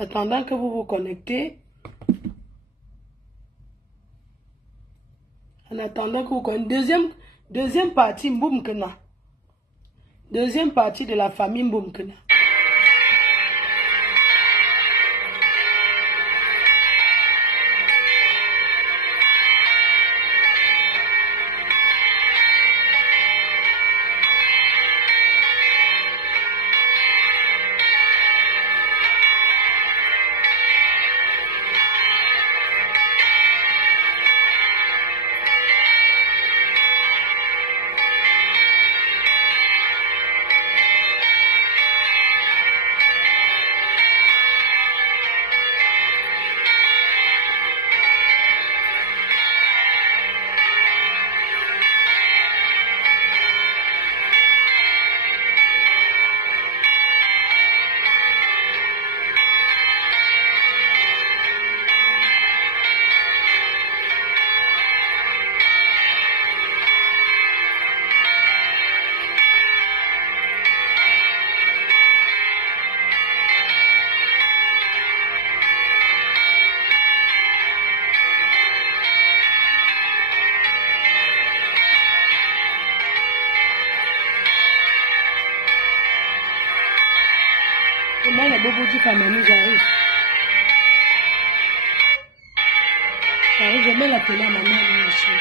Attendant que vous vous connectez. En attendant que vous connectez. Deuxième partie, Mboumkena. Deuxième partie de la famille Mboumkena. Moi, la bobo du Famani, j'arrive. J'arrive, je mets la télé à ma mère dans le champ.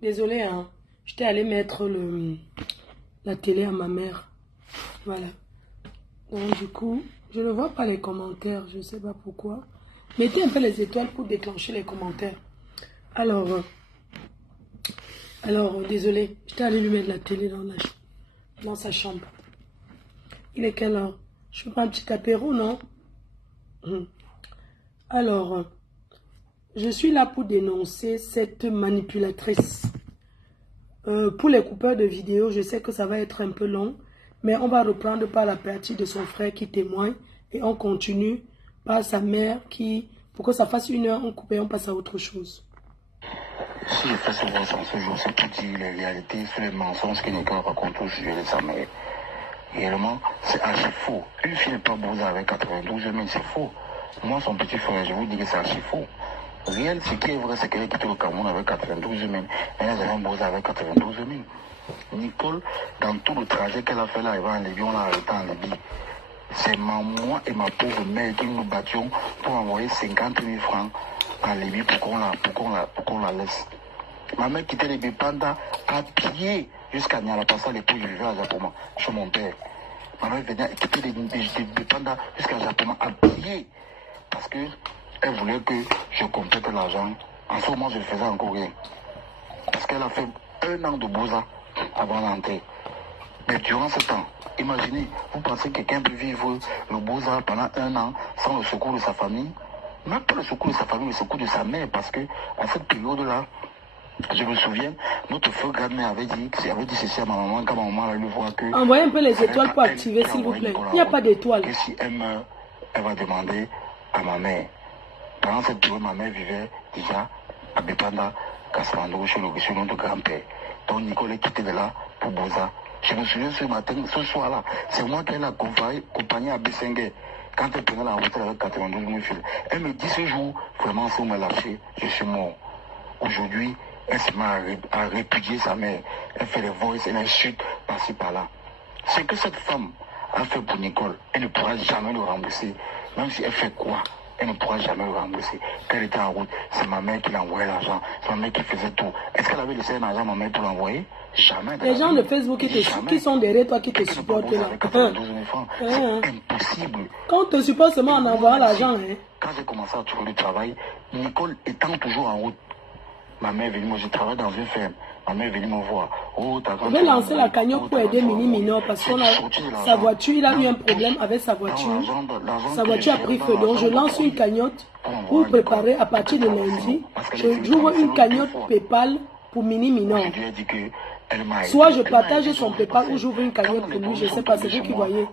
Désolée, hein. J'étais allée mettre la télé à ma mère. Voilà. Donc du coup, je ne vois pas les commentaires. Je ne sais pas pourquoi. Mettez un peu les étoiles pour déclencher les commentaires. Alors, désolée. J'étais allée lui mettre la télé dans sa chambre. Il est quelle heure? Je fais pas un petit apéro, non? Alors, je suis là pour dénoncer cette manipulatrice. Pour les coupeurs de vidéos, je sais que ça va être un peu long, mais on va reprendre par la partie de son frère qui témoigne et on continue par sa mère qui, pour que ça fasse 1 heure, on coupe et on passe à autre chose. Si je fais souvent ça ce jour, c'est pour dire les réalités sur les mensonges que Nika raconte au sujet de sa mère. Réellement, c'est archi faux. Une fille n'est pas beau avec 92 000, c'est faux. Moi, son petit frère, je vous dis que c'est archi faux. Réel, ce qui est vrai, c'est qu'elle a quitté le Cameroun avec 92 000. Elle a jamais bossé avec 92 000. Nicole, dans tout le trajet qu'elle a fait là, elle va en Libye, on l'a arrêté en Libye. C'est moi et ma pauvre mère qui nous battions pour envoyer 50 000 francs en Libye pour qu'on la laisse. Ma mère quittait les Bipanda à pied jusqu'à Nyalapassa, l'époque où je vivais à Japoma, chez mon père. Ma mère venait quitter les Bipanda jusqu'à Japoma à pied parce qu'elle voulait que je complète l'argent. En ce moment, je ne faisais encore rien. Parce qu'elle a fait 1 an de Bouza avant d'entrer. Mais durant ce temps, imaginez, vous pensez que quelqu'un peut vivre le Bouza pendant 1 an sans le secours de sa famille? Même pas le secours de sa famille, le secours de sa mère, parce que à cette période-là, je me souviens, notre feu grand-mère avait dit ceci à ma maman, quand ma maman allait lui voir que... Envoyez un peu les étoiles pour activer, s'il vous plaît. Il n'y a pas d'étoiles. Que si elle meurt, elle va demander à ma mère. Pendant cette période, ma mère vivait déjà à Bipanda, Kasmando, chez notre grand-père. Donc Nicole est quittée de là pour Bouza. Je me souviens ce soir-là, c'est moi qui ai accompagné à Bessengue. Quand elle prenait la route avec 92 000 fils. Elle me dit ce jour, vraiment, si on m'a lâché, je suis mort. Aujourd'hui, elle se met à répudier sa mère. Elle fait les voices, elle insulte par-ci par-là. Ce que cette femme a fait pour Nicole, elle ne pourra jamais le rembourser. Même si elle fait quoi, elle ne pourra jamais le rembourser. Quand elle était en route, c'est ma mère qui l'envoyait l'argent. C'est ma mère qui faisait tout. Est-ce qu'elle avait laissé un argent à ma mère pour l'envoyer? Jamais. Les gens de Facebook qui sont derrière toi, qui te supportent là. C'est impossible. Quand on te supporte seulement en envoyant l'argent. Quand j'ai commencé à trouver le travail, Nicole étant toujours en route, ma mère est venue, moi je travaille dans une ferme. Ma mère est venue me voir. Oh, je vais lancer la cagnotte pour aider Mini Minor parce que sa voiture, il a eu un problème avec sa voiture. Sa voiture a pris feu. Donc je lance une cagnotte pour préparer à partir de lundi. J'ouvre une cagnotte PayPal pour Mini Minor. Soit je partage son PayPal ou j'ouvre une cagnotte pour lui. Je ne sais pas, c'est vous qui voyez.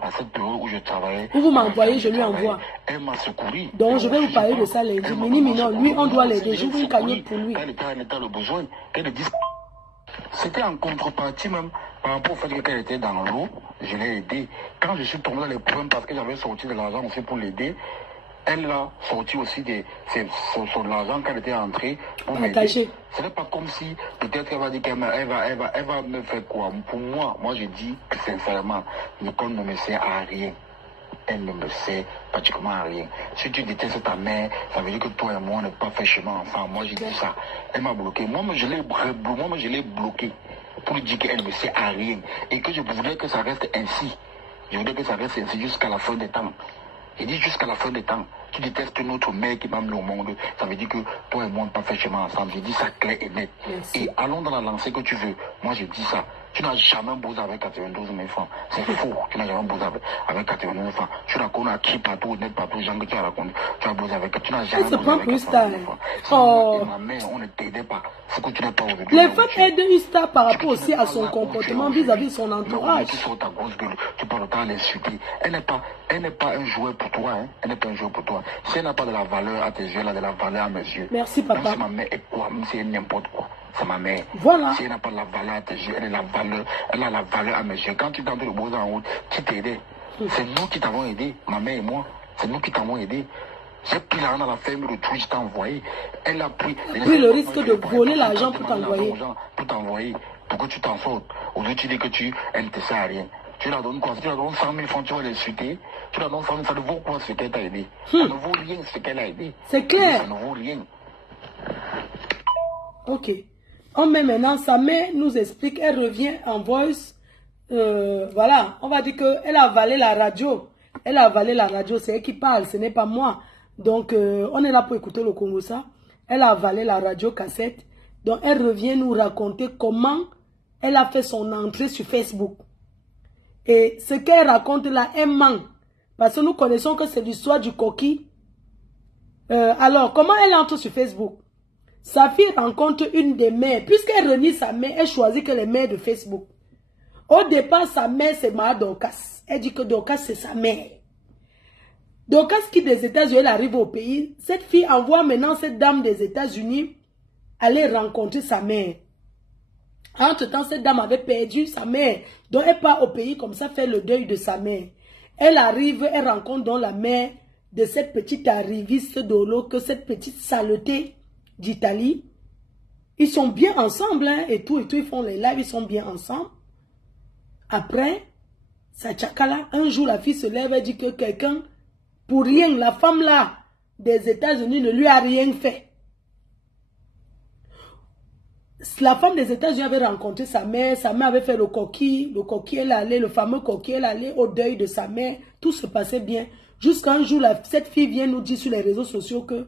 Ou vous m'envoyez, je lui envoie. Donc je vais vous parler de ça lundi. Mini Minor, lui, on doit l'aider. J'ouvre une cagnotte pour lui. C'était en contrepartie même, par rapport au fait qu'elle était dans l'eau, je l'ai aidé. Quand je suis tombé dans les problèmes parce que j'avais sorti de l'argent aussi pour l'aider, elle a sorti aussi son argent quand elle était entrée pour m'aider. Ce n'est pas comme si peut-être qu'elle va dire qu'elle va me faire quoi. Pour moi, je dis que sincèrement, Nicole ne me sert à rien. Elle ne me sert pratiquement à rien. Si tu détestes ta mère, ça veut dire que toi et moi, on n'est pas fait chemin ensemble. Moi, j'ai dit ça. Elle m'a bloqué. Moi, je l'ai bloqué pour lui dire qu'elle ne me sert à rien. Et que je voulais que ça reste ainsi. Je voulais que ça reste ainsi jusqu'à la fin des temps. J'ai dit jusqu'à la fin des temps. Tu détestes notre mère qui m'a mis au monde. Ça veut dire que toi et moi, on n'a pas fait chemin ensemble. J'ai dit ça clair et net. Merci. Et allons dans la lancée que tu veux. Moi, je dis ça. Tu n'as jamais bossé avec 92 000 francs. C'est faux. Tu n'as jamais bossé avec 92 000 francs. Tu la connais à qui partout, net partout, les gens que tu as raconté. Tu as bossé avec. Tu n'as jamais bossé avec 92 000 francs. Oh. Et ma mère, on ne t'aidait pas. C'est que tu n'as pas aujourd'hui. Les femmes aident une star par rapport aussi à son comportement vis-à-vis de son entourage. Tu sors ta grosse gueule. Tu parles autant à l'insulter. Elle n'est pas un jouet pour toi. Hein. Elle n'est pas un jouet pour toi. Si elle n'a pas de la valeur à tes yeux, elle a de la valeur à mes yeux. Merci, papa. Même si ma mère est quoi, même si elle est n'importe quoi. C'est ma mère. Voilà. Si elle n'a pas de la valeur à tes yeux, elle a la valeur à mes yeux. Quand tu tentes le beau en route, qui t'aidait? C'est nous qui t'avons aidé, ma mère et moi. C'est nous qui t'avons aidé. J'ai pris l'argent dans la ferme de Twitch, t'ai envoyé. Elle a pris le risque de voler l'argent pour t'envoyer. Pour t'envoyer, pour que tu t'en sortes. Aujourd'hui, tu dis que elle ne te sert à rien. Tu la donnes quoi? Si tu la donnes 100 000 francs, tu vas l'insulter. Tu la donnes 100 000, ça ne vaut quoi ce qu'elle t'a aidé? Ça ne vaut rien ce qu'elle a aidé. C'est clair. Ça ne vaut rien. Ok. On met maintenant, sa mère nous explique, elle revient en voice. Voilà, on va dire qu'elle a avalé la radio. Elle a avalé la radio, c'est elle qui parle, ce n'est pas moi. Donc, on est là pour écouter le Congo ça. Elle a avalé la radio cassette. Donc, elle revient nous raconter comment elle a fait son entrée sur Facebook. Et ce qu'elle raconte là, elle ment. Parce que nous connaissons que c'est l'histoire du coquille. Alors, comment elle entre sur Facebook? Sa fille rencontre une des mères. Puisqu'elle renie sa mère, elle choisit que les mères de Facebook. Au départ, sa mère, c'est Mara Dorcas. Elle dit que Dorcas, c'est sa mère. Dorcas quitte des États-Unis, elle arrive au pays. Cette fille envoie maintenant cette dame des États-Unis aller rencontrer sa mère. Entre-temps, cette dame avait perdu sa mère. Donc, elle part au pays comme ça, faire le deuil de sa mère. Elle arrive, elle rencontre donc la mère de cette petite arriviste d'Olo, que cette petite saleté d'Italie. Ils sont bien ensemble, hein, et tout, ils font les lives, ils sont bien ensemble. Après, ça tchakala, un jour la fille se lève et dit que quelqu'un, pour rien, la femme là, des États-Unis ne lui a rien fait. La femme des États-Unis avait rencontré sa mère avait fait le coquille, elle allait, le fameux coquille, elle allait au deuil de sa mère, tout se passait bien. Jusqu'à un jour, cette fille vient nous dire sur les réseaux sociaux que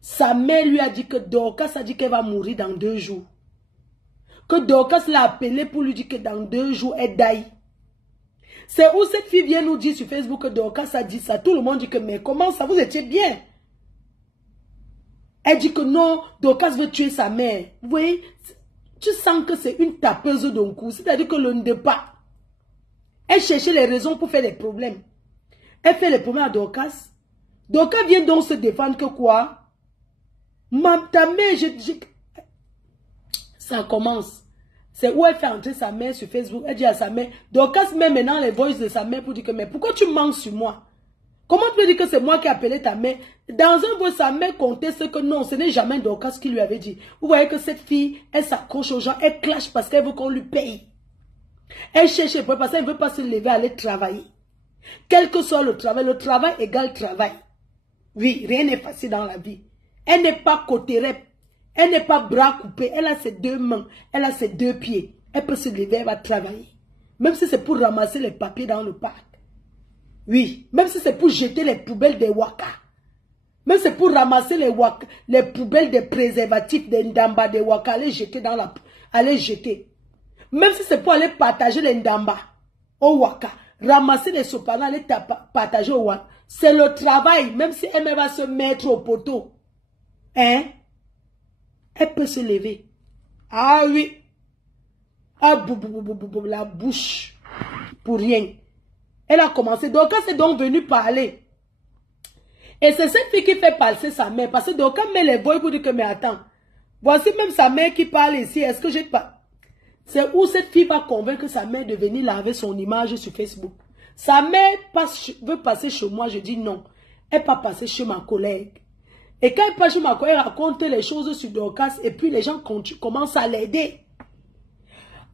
sa mère lui a dit que Dorcas a dit qu'elle va mourir dans 2 jours. Que Dorcas l'a appelé pour lui dire que dans 2 jours, elle daille. C'est où cette fille vient nous dire sur Facebook que Dorcas a dit ça. Tout le monde dit que mais comment ça, vous étiez bien? Elle dit que non, Dorcas veut tuer sa mère. Vous voyez, tu sens que c'est une tapeuse d'un coup. C'est-à-dire que le ne pas. Elle cherchait les raisons pour faire des problèmes. Elle fait les problèmes à Dorcas. Dorcas vient donc se défendre que quoi? Ta mère, ça commence. C'est où elle fait entrer sa mère sur Facebook. Elle dit à sa mère, Dorcas met maintenant les voices de sa mère pour dire que mais pourquoi tu mens sur moi? Comment tu peux dire que c'est moi qui ai appelé ta mère? Dans un voix, sa mère conteste que non, ce n'est jamais Dorcas qui lui avait dit. Vous voyez que cette fille, elle s'accroche aux gens, elle clash parce qu'elle veut qu'on lui paye. Elle cherche parce qu'elle ne veut pas se lever, aller travailler. Quel que soit le travail égale travail. Oui, rien n'est facile dans la vie. Elle n'est pas côté rep. Elle n'est pas bras coupés. Elle a ses 2 mains. Elle a ses 2 pieds. Elle peut se lever, elle va travailler. Même si c'est pour ramasser les papiers dans le parc. Oui, même si c'est pour jeter les poubelles des waka. Même si c'est pour ramasser les poubelles des préservatifs, des ndamba, des waka, aller jeter dans la... Aller jeter. Même si c'est pour aller partager les ndamba au waka. Ramasser les sopanas, aller partager au waka. C'est le travail, même si elle va se mettre au poteau. Hein? Elle peut se lever. Ah oui. Ah, la bouche. Pour rien. Elle a commencé. Donc, elle s'est donc venue parler. Et c'est cette fille qui fait passer sa mère. Parce que donc, elle met les voix pour dire que, mais attends. Voici même sa mère qui parle ici. Est-ce que j'ai pas... C'est où cette fille va convaincre sa mère de venir laver son image sur Facebook. Sa mère veut passer chez moi. Je dis non. Elle va passer chez ma collègue. Et quand elle passe chez ma collègue, elle raconte les choses sur Dorcas. Et puis les gens commencent à l'aider.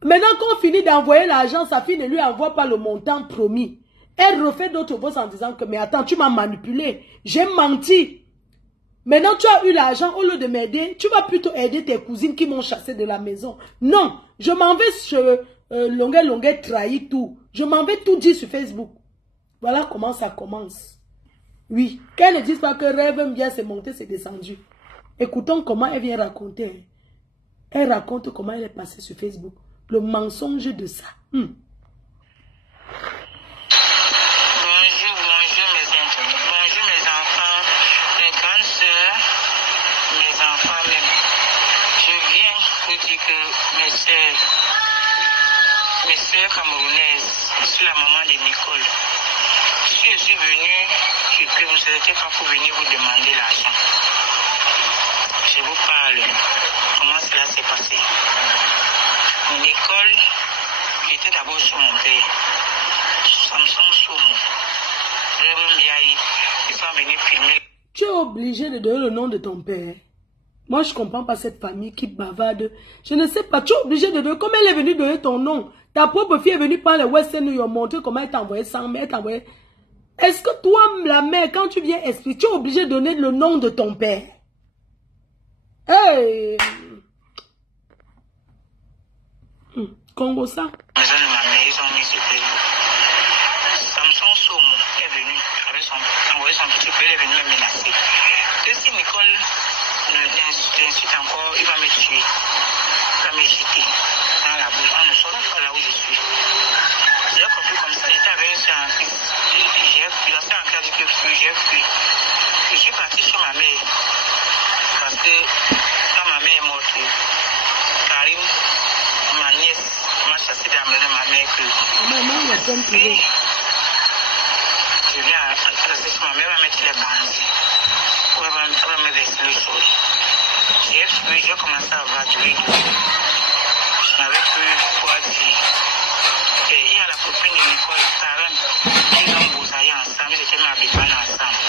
Maintenant, quand on finit d'envoyer l'argent, sa fille ne lui envoie pas le montant promis. Elle refait d'autres voix en disant que, mais attends, tu m'as manipulé. J'ai menti. Maintenant, tu as eu l'argent, au lieu de m'aider, tu vas plutôt aider tes cousines qui m'ont chassé de la maison. Non, je m'en vais sur Longuet trahi tout. Je m'en vais tout dire sur Facebook. Voilà comment ça commence. Oui, qu'elle ne dise pas que rêve bien c'est monté, c'est descendu. Écoutons comment elle vient raconter. Elle raconte comment elle est passée sur Facebook. Le mensonge de ça. Mes soeurs camerounaises, je suis la maman de Nicole. Si je suis venue, que vous n'étiez pas pour venir vous demander l'argent. Je vous parle. Comment cela s'est passé? Nicole, qui était d'abord sur mon père. Samson Soumou. Ils sont venus filmer. Tu es obligé de donner le nom de ton père. Moi, je ne comprends pas cette famille qui bavarde. Je ne sais pas. Tu es obligé de donner. Comment elle est venue donner ton nom? Ta propre fille est venue par le Western New York montrer comment elle t'a envoyé 100 000. Est-ce que toi, la mère, quand tu viens expliquer, tu es obligé de donner le nom de ton père? Hey! Congo ça? Samson Soumou est venu avec envoyé son petit père, il est venu me menacer. Que si Nicole l'insulte encore, il va me tuer. Il va me jeter dans la bouche. On ne sort pas là où je suis. J'ai compris comme ça. J'étais avec une soeur en Christ. La soeur en Christ a dit que j'ai fui. Je suis parti chez ma mère. Parce que quand ma mère est morte, Karim, ma nièce, m'a chassé de la maison de ma mère. Je viens à la session, ma mère va mettre les bandits. Elle va me verser le sol. J'ai commencé à avoir du riz. Je n'avais plus quoi dire. Et il y a la copine de Nicole, Karen, ils ont boussaillé ensemble, ils étaient mis à Bébana ensemble.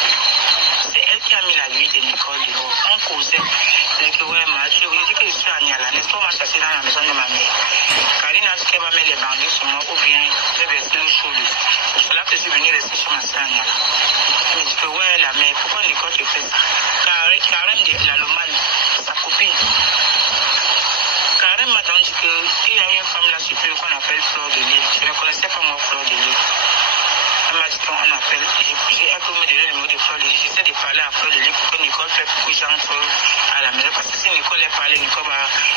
C'est elle qui a mis la nuit de Nicole dehors. On causait. Les j'entre à la maison. Parce que si Nicole est parlé, Nicole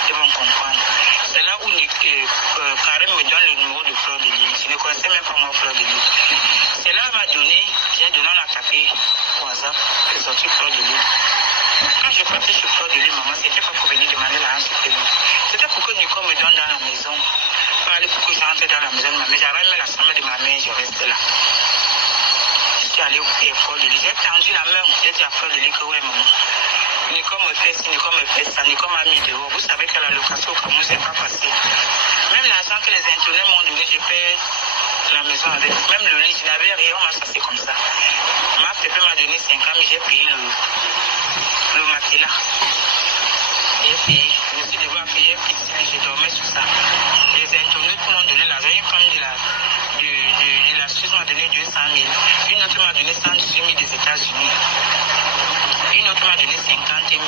ils vont comprendre. C'est là où Karim me donne le numéro de Fleur de Lys. Je ne connaissais même pas moi Fleur de Lys. C'est là où m'a donné, j'ai donné, on a tapé au hasard, c'est sorti Fleur de Lys. Quand je partais sur Fleur de Lys, maman, c'était pas pour venir demander la hanche de Lys. C'était pour que Nicole me donne dans la maison. Parler pour que j'entre dans la maison de ma mère. J'avais mis la chambre de ma mère, je restais là. Je suis allé au Fleur de Lys. J'ai tendu la main, j'ai dit à Fleur de Lys que ouais, maman. Nicole me fait ci, Nicole me fait ça, Nicole m'a mis dehors. Vous savez que la location au Cameroun, c'est pas facile. Même l'argent que les intérêts m'ont donné, j'ai fait la maison avec. Même le lit, je n'avais rien, on m'a chassé comme ça. Ma pépé m'a donné 5 ans, mais j'ai payé le matelas. J'ai payé, je me suis devoir payer piscine, je dormais sur ça. Les internautes m'ont donné l'argent. Une femme de la Suisse m'a donné 200 000. Une autre m'a donné 118 000 des États-Unis. Une autre m'a donné 50 000.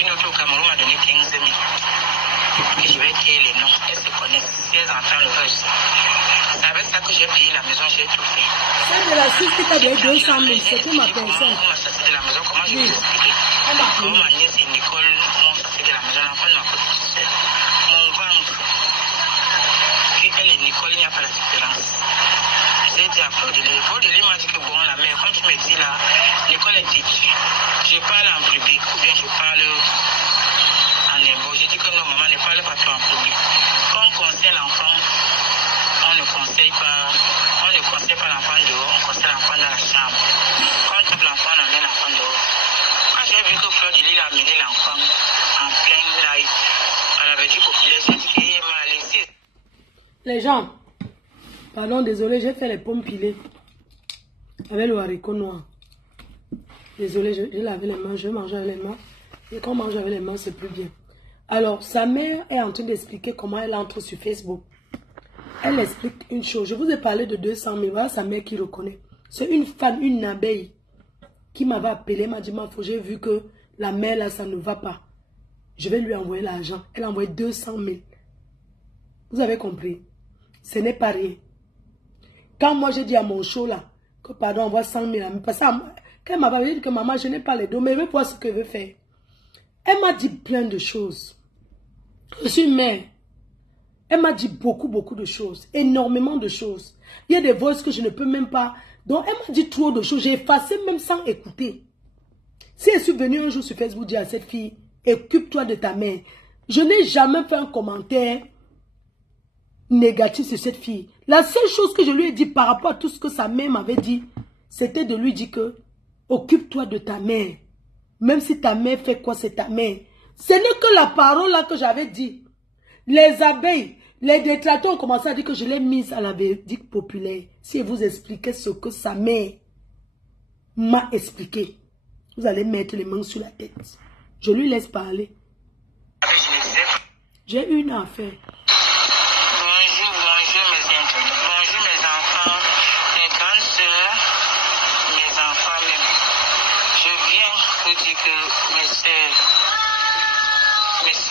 Une autre au Cameroun m'a donné 15 000. Et je vais créer les noms. Elles se connaissent. Si elles entendent le rush. C'est avec ça que j'ai payé la maison, j'ai tout fait. C'est de la Suisse qui t'a donné 200 000. C'est pour ma personne. On m'a chassé de la maison. Comment je vais vous expliquer? Comment ma nièce et Nicole m'ont chassé de la maison. L'enfant ne m'a pas tout seul. Mon ventre. Elle et Nicole, il n'y a pas la différence. J'ai dit à Fleur de Lys. Fleur de Lys m'a dit que bon, la mère, comme tu me dis là, Nicole est têtue. Je parle en public ou bien je parle en hébreu. Je dis que non, maman ne parle pas trop en public. Quand on conseille l'enfant, on ne conseille pas l'enfant dehors, on conseille l'enfant dans la chambre. Quand on tape l'enfant, on amène l'enfant dehors. Quand j'ai vu que Fleur de Lys a amené l'enfant en plein live, elle avait dit populaire, j'ai dit qu'il m'a laissé. Les gens, pardon, désolé, j'ai fait les pommes pilées avec le haricot noir. Désolé, j'ai lavé les mains, je vais manger avec les mains. Et quand on mange avec les mains, c'est plus bien. Alors, sa mère est en train d'expliquer comment elle entre sur Facebook. Elle explique une chose. Je vous ai parlé de 200 000. Voilà sa mère qui reconnaît. C'est une femme, une abeille, qui m'avait appelé, m'a dit, j'ai vu que la mère là, ça ne va pas. Je vais lui envoyer l'argent. Elle a envoyé 200 000. Vous avez compris? Ce n'est pas rien. Quand moi j'ai dit à mon show là, que pardon, on voit 100 000 amis, parce que quand elle m'a dit que maman, je n'ai pas les dos, mais je vais voir ce qu'elle veut faire. Elle m'a dit plein de choses. Je suis mère. Elle m'a dit beaucoup de choses. Énormément de choses. Il y a des voix que je ne peux même pas. Donc elle m'a dit trop de choses. J'ai effacé même sans écouter. Si elle suis venue un jour sur Facebook dire à cette fille, occupe-toi de ta mère. Je n'ai jamais fait un commentaire négatif sur cette fille. La seule chose que je lui ai dit par rapport à tout ce que sa mère m'avait dit, c'était de lui dire que occupe-toi de ta mère. Même si ta mère fait quoi, c'est ta mère. Ce n'est que la parole là que j'avais dit. Les abeilles, les détracteurs ont commencé à dire que je l'ai mise à la verdict populaire. Si elle vous expliquait ce que sa mère m'a expliqué, vous allez mettre les mains sur la tête. Je lui laisse parler. J'ai une affaire.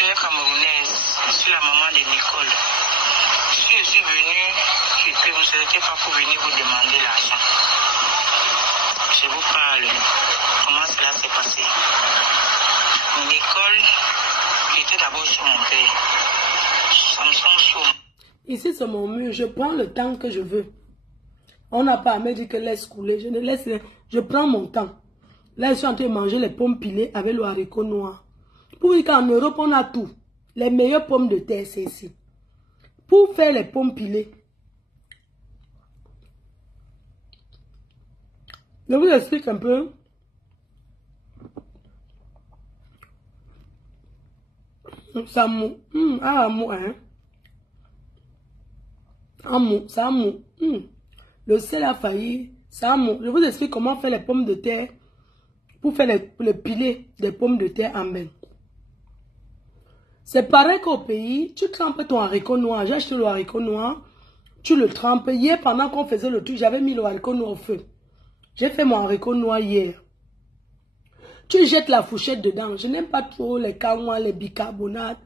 Camerounaise, je suis la maman de Nicole. Si je suis venue, vous n'étiez pas pour venir vous demander l'argent. Je vous parle. Comment cela s'est passé? Nicole était d'abord sur mon père. Ici c'est mon mur, je prends le temps que je veux. On n'a pas à me dire que laisse couler. Je ne laisse rien. Je prends mon temps. Là, je suis en train de manger les pommes pilées avec le haricot noir. Pour dire qu'en Europe, on a tout. Les meilleures pommes de terre, c'est ici. Pour faire les pommes pilées, je vous explique un peu. Ça mou. Ah, mou, hein. Ah, mou, ça mou. Le sel a failli. Ça mou. Je vous explique comment faire les pommes de terre. Pour faire le pilé des pommes de terre en bain. C'est pareil qu'au pays, tu trempes ton haricot noir. J'ai acheté le haricot noir. Tu le trempes. Hier, pendant qu'on faisait le truc, j'avais mis le haricot noir au feu. J'ai fait mon haricot noir hier. Tu jettes la fourchette dedans. Je n'aime pas trop les camois, les bicarbonates.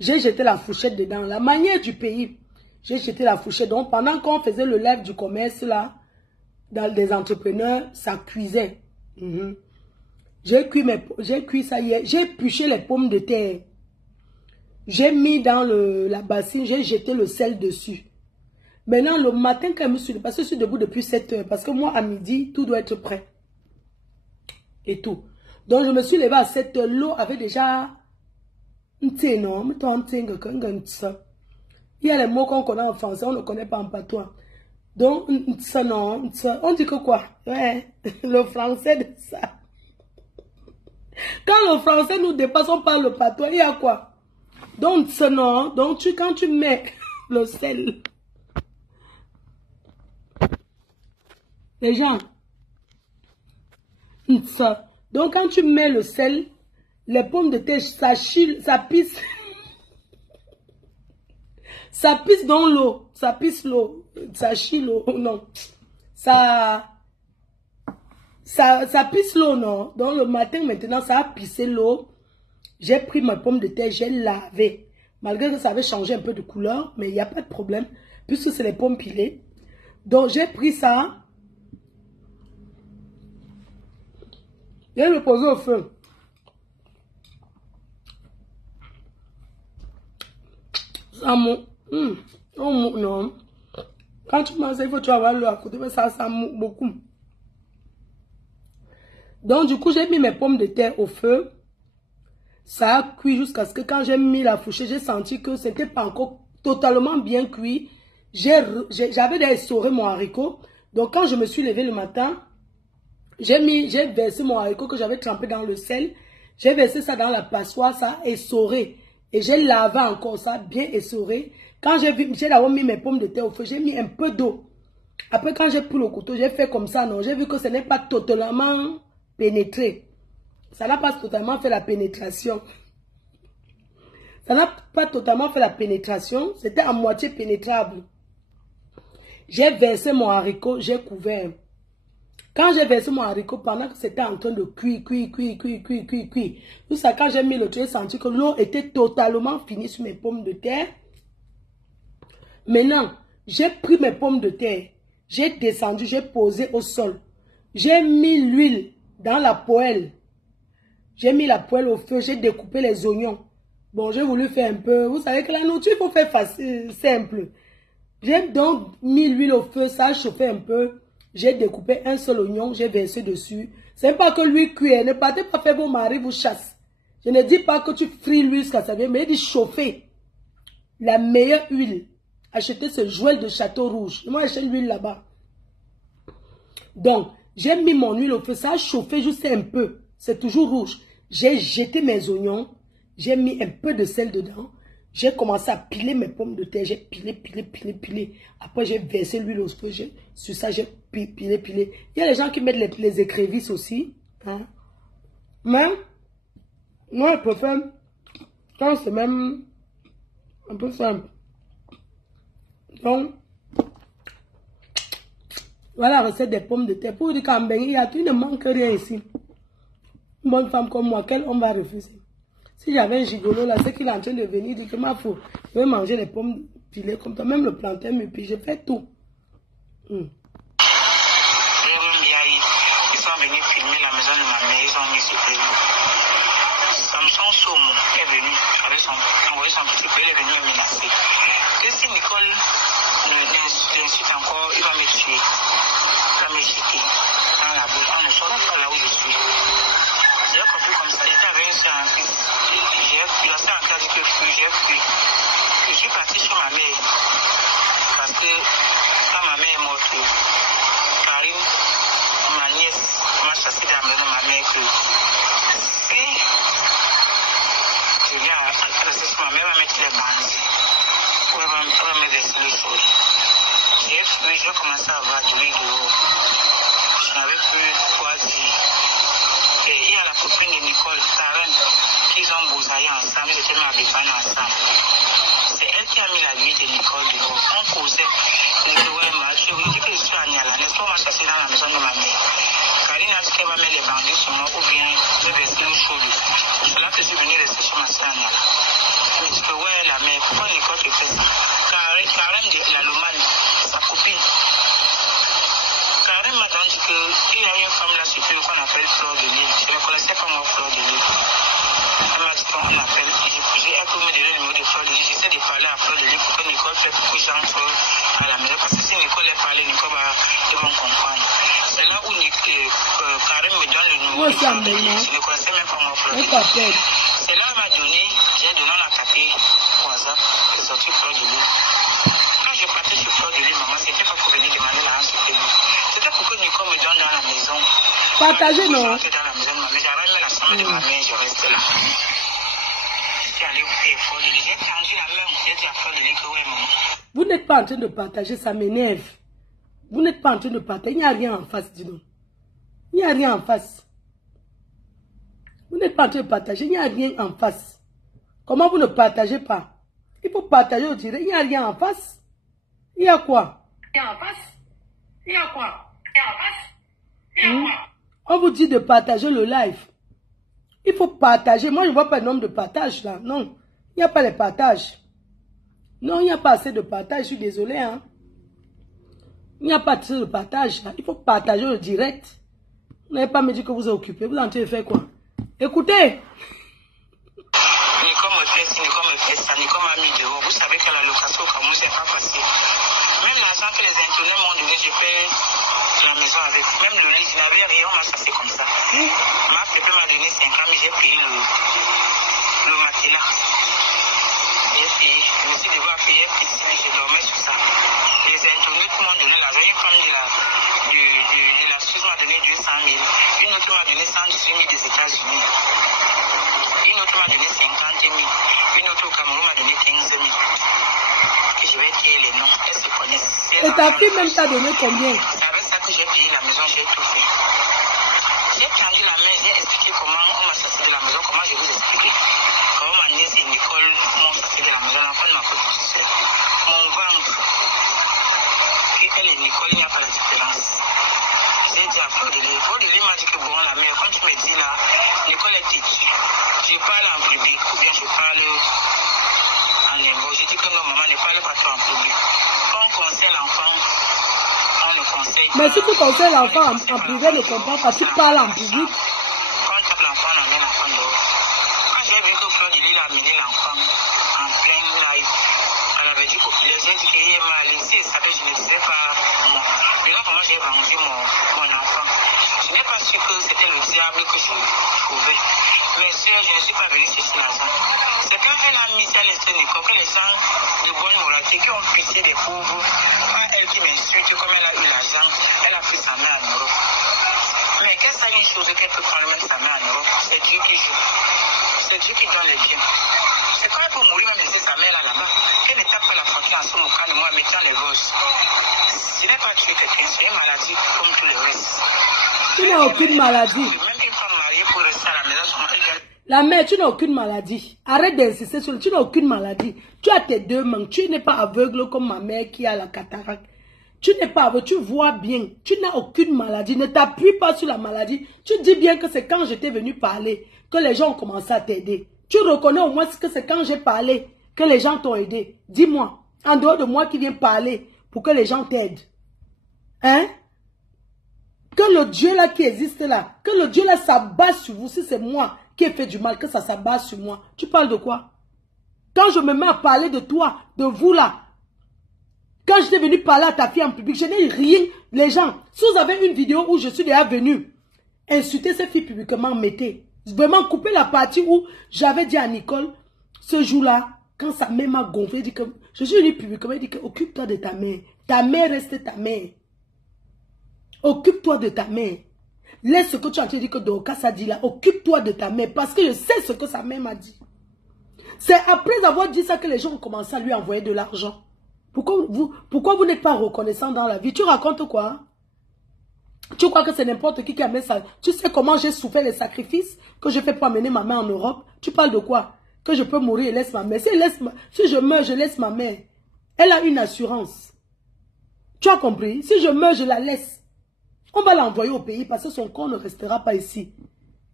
J'ai jeté la fourchette dedans. La manière du pays, j'ai jeté la fourchette. Donc, pendant qu'on faisait le live du commerce, là, dans des entrepreneurs, ça cuisait. J'ai cuit ça hier. J'ai épluché les pommes de terre. J'ai mis dans la bassine, j'ai jeté le sel dessus. Maintenant, le matin, quand je me suis levée, parce que je suis debout depuis 7 heures, parce que moi, à midi, tout doit être prêt. Et tout. Donc, je me suis levée à 7 heures. L'eau avait déjà... Il y a les mots qu'on connaît en français, on ne connaît pas en patois. Donc, non, on dit que quoi? Ouais, le français de ça. Quand le français nous dépasse, on parle le patois, il y a quoi? Donc, non, donc quand tu mets le sel, les gens, donc quand tu mets le sel, les pommes de terre, ça chie, ça pisse. Ça pisse dans l'eau. Ça pisse l'eau. Ça chie l'eau. Non. Ça pisse l'eau, non. Donc le matin, maintenant, ça a pissé l'eau. J'ai pris ma pomme de terre, j'ai lavé. Malgré que ça avait changé un peu de couleur, mais il n'y a pas de problème. Puisque c'est les pommes pilées. Donc j'ai pris ça. Je vais le poser au feu. Ça mou. Non. Quand tu manges, il faut que tu avoir l'eau à côté, mais ça mou beaucoup. Donc, du coup, j'ai mis mes pommes de terre au feu. Ça a cuit jusqu'à ce que quand j'ai mis la fourchette, j'ai senti que c'était pas encore totalement bien cuit. J'avais essoré mon haricot. Donc, quand je me suis levée le matin, j'ai versé mon haricot que j'avais trempé dans le sel. J'ai versé ça dans la passoire, ça a essoré. Et j'ai lavé encore ça, bien essoré. Quand j'ai d'abord mis mes pommes de terre au feu, j'ai mis un peu d'eau. Après, quand j'ai pris le couteau, j'ai fait comme ça, non. J'ai vu que ce n'est pas totalement pénétré. Ça n'a pas totalement fait la pénétration. Ça n'a pas totalement fait la pénétration. C'était à moitié pénétrable. J'ai versé mon haricot, j'ai couvert. Quand j'ai versé mon haricot, pendant que c'était en train de cuire. Tout ça, quand j'ai mis le truc, j'ai senti que l'eau était totalement finie sur mes pommes de terre. Maintenant, j'ai pris mes pommes de terre. J'ai descendu, j'ai posé au sol. J'ai mis l'huile dans la poêle. J'ai mis la poêle au feu, j'ai découpé les oignons. Bon, j'ai voulu faire un peu... Vous savez que la nourriture, il faut faire facile, simple. J'ai donc mis l'huile au feu, ça a chauffé un peu. J'ai découpé un seul oignon, j'ai versé dessus. C'est pas que l'huile cuire. Ne partez pas faire vos maris vous chasse. Je ne dis pas que tu frites l'huile jusqu'à ça vient, mais il dit chauffer. La meilleure huile. Achetez ce Joël de Château Rouge. Moi, j'achète l'huile là-bas. Donc, j'ai mis mon huile au feu. Ça a chauffé juste un peu. C'est toujours rouge. J'ai jeté mes oignons. J'ai mis un peu de sel dedans. J'ai commencé à piler mes pommes de terre. J'ai pilé. Après, j'ai versé l'huile au feu. Sur ça, j'ai pilé. Il y a des gens qui mettent les écrevisses aussi. Hein? Mais, moi, je préfère quand c'est même un peu simple. Donc, voilà la recette des pommes de terre. Pour dire qu'en Bénin, il ne manque rien ici. Une bonne femme comme moi, quelle on va refuser? Si j'avais un gigolo là, c'est qu'il est en train de venir dire que ma fou, je vais manger les pommes pilées comme toi, même le plantain me pille, je fais tout. Ils sont venus filmer la maison de ma mère, ils ont mis ce pays. Samson Somo est venu avec envoyé son petit peu, il est venu me menacer. Que si Nicole l'insulte encore, il va me tuer. Il va me jeter dans la bouche. On ne sort pas là où je suis. J'ai compris comme ça. J'étais avec une soeur en Christ. La soeur en Christ a dit que j'ai fui. Je suis parti sur ma mère. Parce que quand ma mère est morte, Karine, ma nièce, m'a chassé de la maison de ma mère que si je viens à rester sur ma mère, elle va mettre les bandits. Elle va me verser le feu. J'ai fui, j'ai commencé à vaguer dehors. Je n'avais plus quoi dire. Et il y a la copine de Nicole, Karen, qu'ils ont bousaillé ensemble, ils étaient mis à Bébane ensemble. C'est elle qui a mis la vie de Nicole dehors. On causait. Je disais, ouais, je vous dis que je suis à Niala, n'est-ce pas, on m'a chassé dans la maison de ma mère. Karine a dit qu'elle va mettre les bandits sur moi ou bien me verser une chose. C'est là que je suis venu rester sur ma soeur à Niala. Je me dis que, ouais, la mère, pourquoi Nicole te fait ça? Karen de la Lomane, sa copine. Karen m'a dit qu'il y a une femme là sur qu'on appelle Fleur de Lille. Je ne connaissais fait pour que j'entre à la maison. Parce que si Nicole est parlé, Nicole ils vont comprendre. C'est là où Karim me donne le numéro. Je ne connaissais même pas mon frère. C'est là où m'a donné, j'ai donné à taper au hasard, j'ai sorti fleur de lui. Quand je partais sur fleur de lui, maman, c'était pas pour venir demander l'argent sur lui. C'était pour que Nicole me donne dans la maison. Partagez, non? Dans la maison de ma mère, j'avais mis la chambre de ma mère, je restais là. J'étais allé faire fleur de lui. J'ai tendu la main, j'ai dit à fleur de lui que oui, maman. Vous n'êtes pas en train de partager, ça m'énerve. Vous n'êtes pas en train de partager, il n'y a rien en face, dis donc. Il n'y a rien en face. Vous n'êtes pas en train de partager, il n'y a rien en face. Comment vous ne partagez pas? Il faut partager au direct, il n'y a rien en face. Il y a quoi? Il y a en face. Il y a quoi? Il y a en face. Il y a quoi? On vous dit de partager le live. Il faut partager. Moi, je ne vois pas le nombre de partages là. Non, il n'y a pas les partages. Non, il n'y a pas assez de partage, je suis désolé. Hein. Il n'y a pas assez de partage. Là. Il faut partager le direct. Vous n'avez pas me dit que vous êtes occupé. Vous êtes en train de faire quoi? Écoutez. Nicole me fait ça. Nicole m'a mis dehors. Vous savez que la location au Cameroun, c'est pas facile. Même l'argent que les internautes m'ont donné, je paie la maison avec. Même le lit, je n'avais rien, on m'a chassé comme ça. Ma pépé m'a donné 5 ans, mais j'ai payé le matelas. J'ai payé. Je me suis devoir payer petit, mais je dormais sur ça. Les internautes m'ont donné l'argent. Une femme de la Suisse m'a donné 200 000. Une autre m'a donné 118 000 des États-Unis. Une autre m'a donné 50 000. Une autre au Cameroun m'a donné 15 000. Que je vais créer les noms. Elles se connaissent. Et ta fille même t'a donné combien? C'est avec ça que j'ai payé la maison, j'ai tout fait. J'ai tendu la main, j'ai expliqué comment on m'a sorti de la maison, comment je vous expliquer. Comment ma nièce et Nicole m'ont sorti de la maison, l'enfant ne m'a pas tout seul. Mon ventre. Et elle et Nicole, il n'y a pas la différence. J'ai dit à Flodeli m'a dit que bon, la mère, quand tu me dis là, Nicole est têtue. Je parle en public ou bien je parle en lingo. Je dis que non, maman, ne parle pas trop en public. Quand on conseille l'enfant, on le conseille. Mais si tu conseilles l'enfant en privé, ne comprends pas, tu parles en public. Quand tu as l'enfant, on amène l'enfant dehors. Quand j'ai vu que Flodeli a amené l'enfant en plein live, elle avait dit populaire, j'ai dit qu'il m'a laissé, je ne disais pas moi. Maintenant, comment j'ai vendu mon enfant. Je n'ai pas su que c'était le diable que je trouvais. Mais sœur, je ne suis pas venue chercher l'argent. C'est quand elle a mis ça à l'esprit de Nicole que les gens de bonne moralité qui ont pitié des pauvres, pas elle qui m'insulte comme elle a eu l'argent, elle a pris sa main en Europe. Mais qu'est-ce que c'est une chose qu'elle peut prendre même sa main en Europe? C'est Dieu qui joue. C'est Dieu qui donne les biens. C'est quand elle peut mourir, on laisser sa mère là-bas. Elle ne tape pas la fortune à son moucan de moi, mettant les roses. Je n'ai pas tué quelqu'un, c'est une maladie comme tout le reste. Tu n'as aucune maladie. Même une femme mariée pour rester à la maison, la mère, tu n'as aucune maladie. Arrête d'insister sur le... Tu n'as aucune maladie. Tu as tes deux mains. Tu n'es pas aveugle comme ma mère qui a la cataracte. Tu n'es pas aveugle. Tu vois bien. Tu n'as aucune maladie. Ne t'appuie pas sur la maladie. Tu dis bien que c'est quand je t'ai venu parler que les gens ont commencé à t'aider. Tu reconnais au moins que c'est quand j'ai parlé que les gens t'ont aidé. Dis-moi. En dehors de moi qui viens parler pour que les gens t'aident. Hein? Que le Dieu là qui existe là, que le Dieu là s'abat sur vous, si c'est moi qui ai fait du mal, que ça s'abat sur moi. Tu parles de quoi? Quand je me mets à parler de toi, de vous là, quand je t'ai venu parler à ta fille en public, je n'ai rien. Les gens, si vous avez une vidéo où je suis déjà venu insulter cette fille publiquement, mettez. Vraiment couper la partie où j'avais dit à Nicole, ce jour-là, quand sa mère m'a gonflé, dit que je suis venu publiquement, il dit que occupe-toi de ta mère. Ta mère reste ta mère. Occupe-toi de ta mère. Laisse ce que tu as dit que Dorcas a dit là. Occupe-toi de ta mère. Parce que je sais ce que sa mère m'a dit. C'est après avoir dit ça que les gens ont commencé à lui envoyer de l'argent. Pourquoi vous n'êtes pas reconnaissant dans la vie? Tu racontes quoi? Tu crois que c'est n'importe qui amène ça? Tu sais comment j'ai souffert les sacrifices que je fais pour amener ma mère en Europe? Tu parles de quoi? Que je peux mourir et laisse ma mère. Si je meurs, je laisse ma mère. Elle a une assurance. Tu as compris? Si je meurs, je la laisse. On va l'envoyer au pays parce que son corps ne restera pas ici.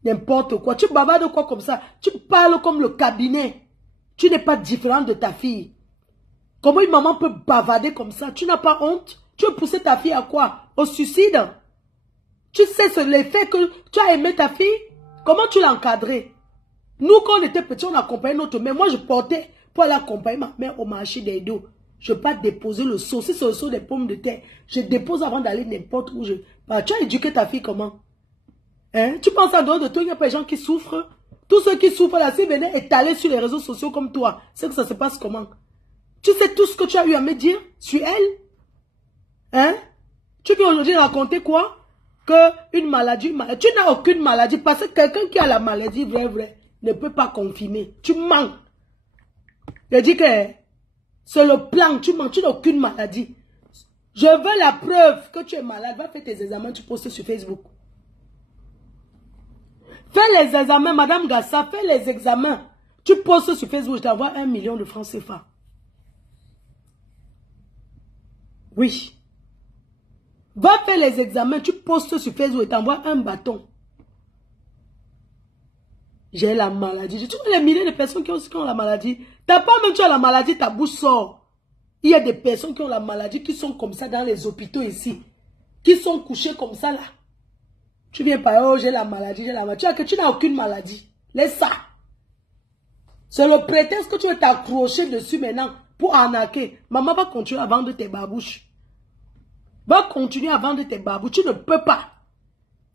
N'importe quoi. Tu bavardes quoi comme ça? Tu parles comme le cabinet. Tu n'es pas différent de ta fille. Comment une maman peut bavarder comme ça? Tu n'as pas honte? Tu veux pousser ta fille à quoi? Au suicide? Tu sais l'effet que tu as aimé ta fille? Comment tu l'as encadrée? Nous, quand on était petits, on accompagnait notre mère. Moi, je portais pour aller accompagner ma mère au marché des dos. Je ne vais pas déposer le seau. Si c'est le seau des pommes de terre, je dépose avant d'aller n'importe où. Bah, tu as éduqué ta fille comment? Hein? Tu penses à dehors de toi, il n'y a pas des gens qui souffrent? Tous ceux qui souffrent là, s'ils venaient étaler sur les réseaux sociaux comme toi, c'est que ça se passe comment? Tu sais tout ce que tu as eu à me dire sur elle? Hein? Tu peux aujourd'hui raconter quoi? Que une maladie, tu n'as aucune maladie parce que quelqu'un qui a la maladie vrai, ne peut pas confirmer. Tu mens. Je dis que c'est le plan, tu mens, tu n'as aucune maladie. Je veux la preuve que tu es malade. Va faire tes examens, tu postes sur Facebook. Fais les examens, Madame Gassa, fais les examens. Tu postes sur Facebook, je t'envoie 1 million de francs CFA. Oui. Va faire les examens, tu postes sur Facebook et t'envoies un bâton. J'ai la maladie. Tu vois les milliers de personnes qui ont la maladie. T'as pas même tu as la maladie, ta bouche sort. Il y a des personnes qui ont la maladie, qui sont comme ça dans les hôpitaux ici. Qui sont couchées comme ça là. Tu viens par oh j'ai la maladie, j'ai la maladie. Tu n'as aucune maladie. Laisse ça. C'est le prétexte que tu veux t'accrocher dessus maintenant pour arnaquer. Maman va continuer à vendre tes babouches. Va continuer à vendre tes babouches. Tu ne peux pas.